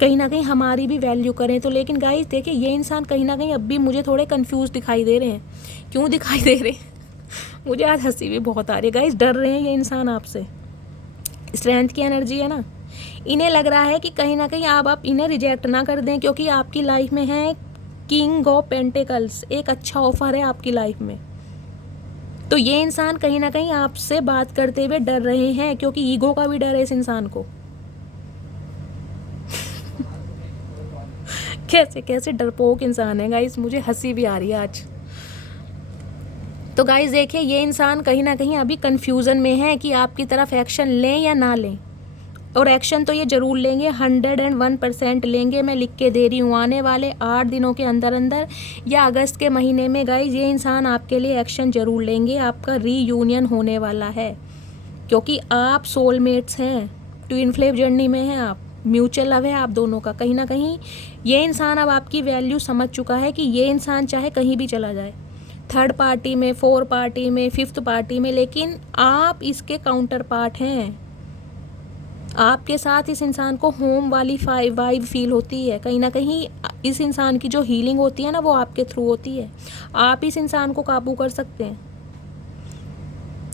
कहीं ना कहीं हमारी भी वैल्यू करें। तो लेकिन गाइस देखिए ये इंसान कहीं ना कहीं अब भी मुझे थोड़े कंफ्यूज दिखाई दे रहे हैं। क्यों दिखाई दे रहे हैं? मुझे आज हंसी भी बहुत आ रही है गाइस। डर रहे हैं ये इंसान आपसे, स्ट्रेंथ की एनर्जी है ना। इन्हें लग रहा है कि कहीं ना कहीं आप इन्हें रिजेक्ट ना कर दें, क्योंकि आपकी लाइफ में है किंग ऑफ पेंटिकल्स, एक अच्छा ऑफर है आपकी लाइफ में। तो ये इंसान कहीं ना कहीं आपसे बात करते हुए डर रहे हैं, क्योंकि ईगो का भी डर है इस इंसान को। कैसे कैसे डरपोक इंसान है गाइस, मुझे हंसी भी आ रही है आज। तो गाइस देखिए ये इंसान कहीं ना कहीं अभी कंफ्यूजन में है कि आपकी तरफ एक्शन लें या ना लें। और एक्शन तो ये ज़रूर लेंगे, 101% लेंगे। मैं लिख के दे रही हूँ, आने वाले 8 दिनों के अंदर अंदर या अगस्त के महीने में गाइस ये इंसान आपके लिए एक्शन ज़रूर लेंगे। आपका रीयूनियन होने वाला है, क्योंकि आप सोलमेट्स हैं, ट्विन फ्लेम जर्नी में हैं आप, म्यूचुअल लव है आप दोनों का। कहीं ना कहीं ये इंसान अब आपकी वैल्यू समझ चुका है कि ये इंसान चाहे कहीं भी चला जाए, थर्ड पार्टी में, 4 पार्टी में, 5th पार्टी में, लेकिन आप इसके काउंटर पार्ट हैं। आपके साथ इस इंसान को होम वाली वाइब फील होती है। कहीं ना कहीं इस इंसान की जो हीलिंग होती है ना, वो आपके थ्रू होती है। आप इस इंसान को काबू कर सकते हैं।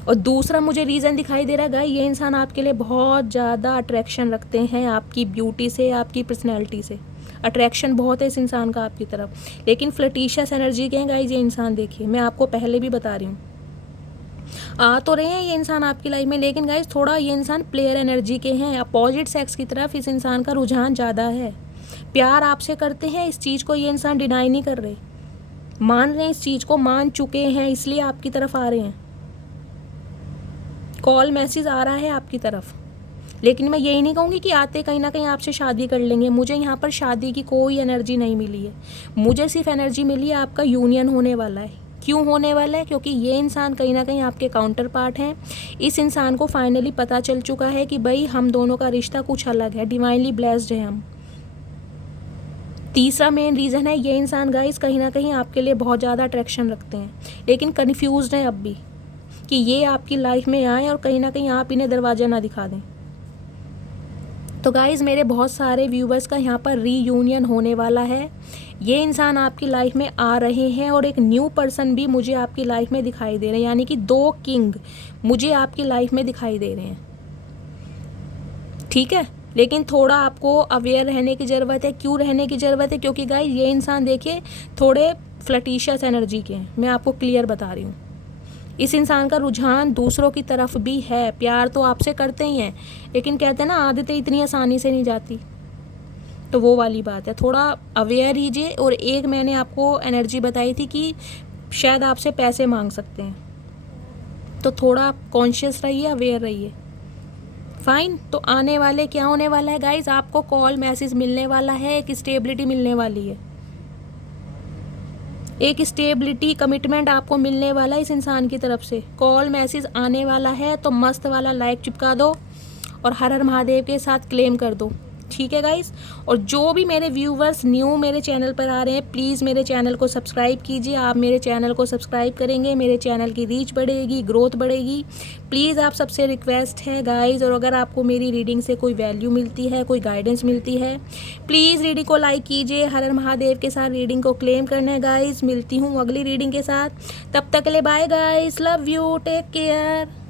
और दूसरा मुझे रीज़न दिखाई दे रहा है गाइस, ये इंसान आपके लिए बहुत ज़्यादा अट्रैक्शन रखते हैं, आपकी ब्यूटी से, आपकी पर्सनैलिटी से। अट्रैक्शन बहुत है इस इंसान का आपकी तरफ, लेकिन फ्लर्टिशियस एनर्जी के हैं गाइस ये इंसान। देखिए मैं आपको पहले भी बता रही हूँ, आ तो रहे हैं ये इंसान आपकी लाइफ में, लेकिन गाइस थोड़ा ये इंसान प्लेयर एनर्जी के हैं। अपोजिट सेक्स की तरफ इस इंसान का रुझान ज़्यादा है। प्यार आपसे करते हैं, इस चीज़ को ये इंसान डिनाई नहीं कर रहे, मान रहे हैं, इस चीज़ को मान चुके हैं, इसलिए आपकी तरफ आ रहे हैं। कॉल मैसेज आ रहा है आपकी तरफ, लेकिन मैं यही नहीं कहूँगी कि आते कहीं ना कहीं आपसे शादी कर लेंगे। मुझे यहाँ पर शादी की कोई एनर्जी नहीं मिली है, मुझे सिर्फ एनर्जी मिली है आपका यूनियन होने वाला है। क्यों होने वाला है? क्योंकि ये इंसान कहीं ना कहीं आपके काउंटर पार्ट हैं। इस इंसान को फाइनली पता चल चुका है कि भाई हम दोनों का रिश्ता कुछ अलग है, डिवाइनली ब्लेस्ड है हम। तीसरा मेन रीज़न है ये इंसान गाइस कहीं ना कहीं आपके लिए बहुत ज़्यादा अट्रैक्शन रखते हैं, लेकिन कन्फ्यूज्ड हैं अब भी कि ये आपकी लाइफ में आए और कहीं ना कहीं आप इन्हें दरवाज़ा ना दिखा दें। तो गाइज़ मेरे बहुत सारे व्यूवर्स का यहाँ पर रीयूनियन होने वाला है। ये इंसान आपकी लाइफ में आ रहे हैं और एक न्यू पर्सन भी मुझे आपकी लाइफ में दिखाई दे रहे हैं, यानी कि 2 किंग मुझे आपकी लाइफ में दिखाई दे रहे हैं। ठीक है, लेकिन थोड़ा आपको अवेयर रहने की ज़रूरत है। क्यों रहने की ज़रूरत है? क्योंकि गाइज़ ये इंसान देखिए थोड़े फ्लर्टिशियस एनर्जी के हैं, मैं आपको क्लियर बता रही हूँ। इस इंसान का रुझान दूसरों की तरफ भी है, प्यार तो आपसे करते ही हैं, लेकिन कहते हैं ना आदतें इतनी आसानी से नहीं जाती, तो वो वाली बात है। थोड़ा अवेयर कीजिए। और एक मैंने आपको एनर्जी बताई थी कि शायद आपसे पैसे मांग सकते हैं, तो थोड़ा कॉन्शियस रहिए, अवेयर रहिए। फाइन, तो आने वाले क्या होने वाला है गाइज, आपको कॉल मैसेज मिलने वाला है, एक स्टेबिलिटी मिलने वाली है, एक स्टेबिलिटी कमिटमेंट आपको मिलने वाला है इस इंसान की तरफ से। कॉल मैसेज आने वाला है, तो मस्त वाला लाइक चिपका दो और हर हर महादेव के साथ क्लेम कर दो। ठीक है गाइस। और जो भी मेरे व्यूवर्स न्यू मेरे चैनल पर आ रहे हैं, प्लीज़ मेरे चैनल को सब्सक्राइब कीजिए। आप मेरे चैनल को सब्सक्राइब करेंगे, मेरे चैनल की रीच बढ़ेगी, ग्रोथ बढ़ेगी। प्लीज़ आप सबसे रिक्वेस्ट है गाइस। और अगर आपको मेरी रीडिंग से कोई वैल्यू मिलती है, कोई गाइडेंस मिलती है, प्लीज़ रीडिंग को लाइक कीजिए। हर हर महादेव के साथ रीडिंग को क्लेम करना है गाइस। मिलती हूँ अगली रीडिंग के साथ, तब तक के लिए bye guys, love you, take care.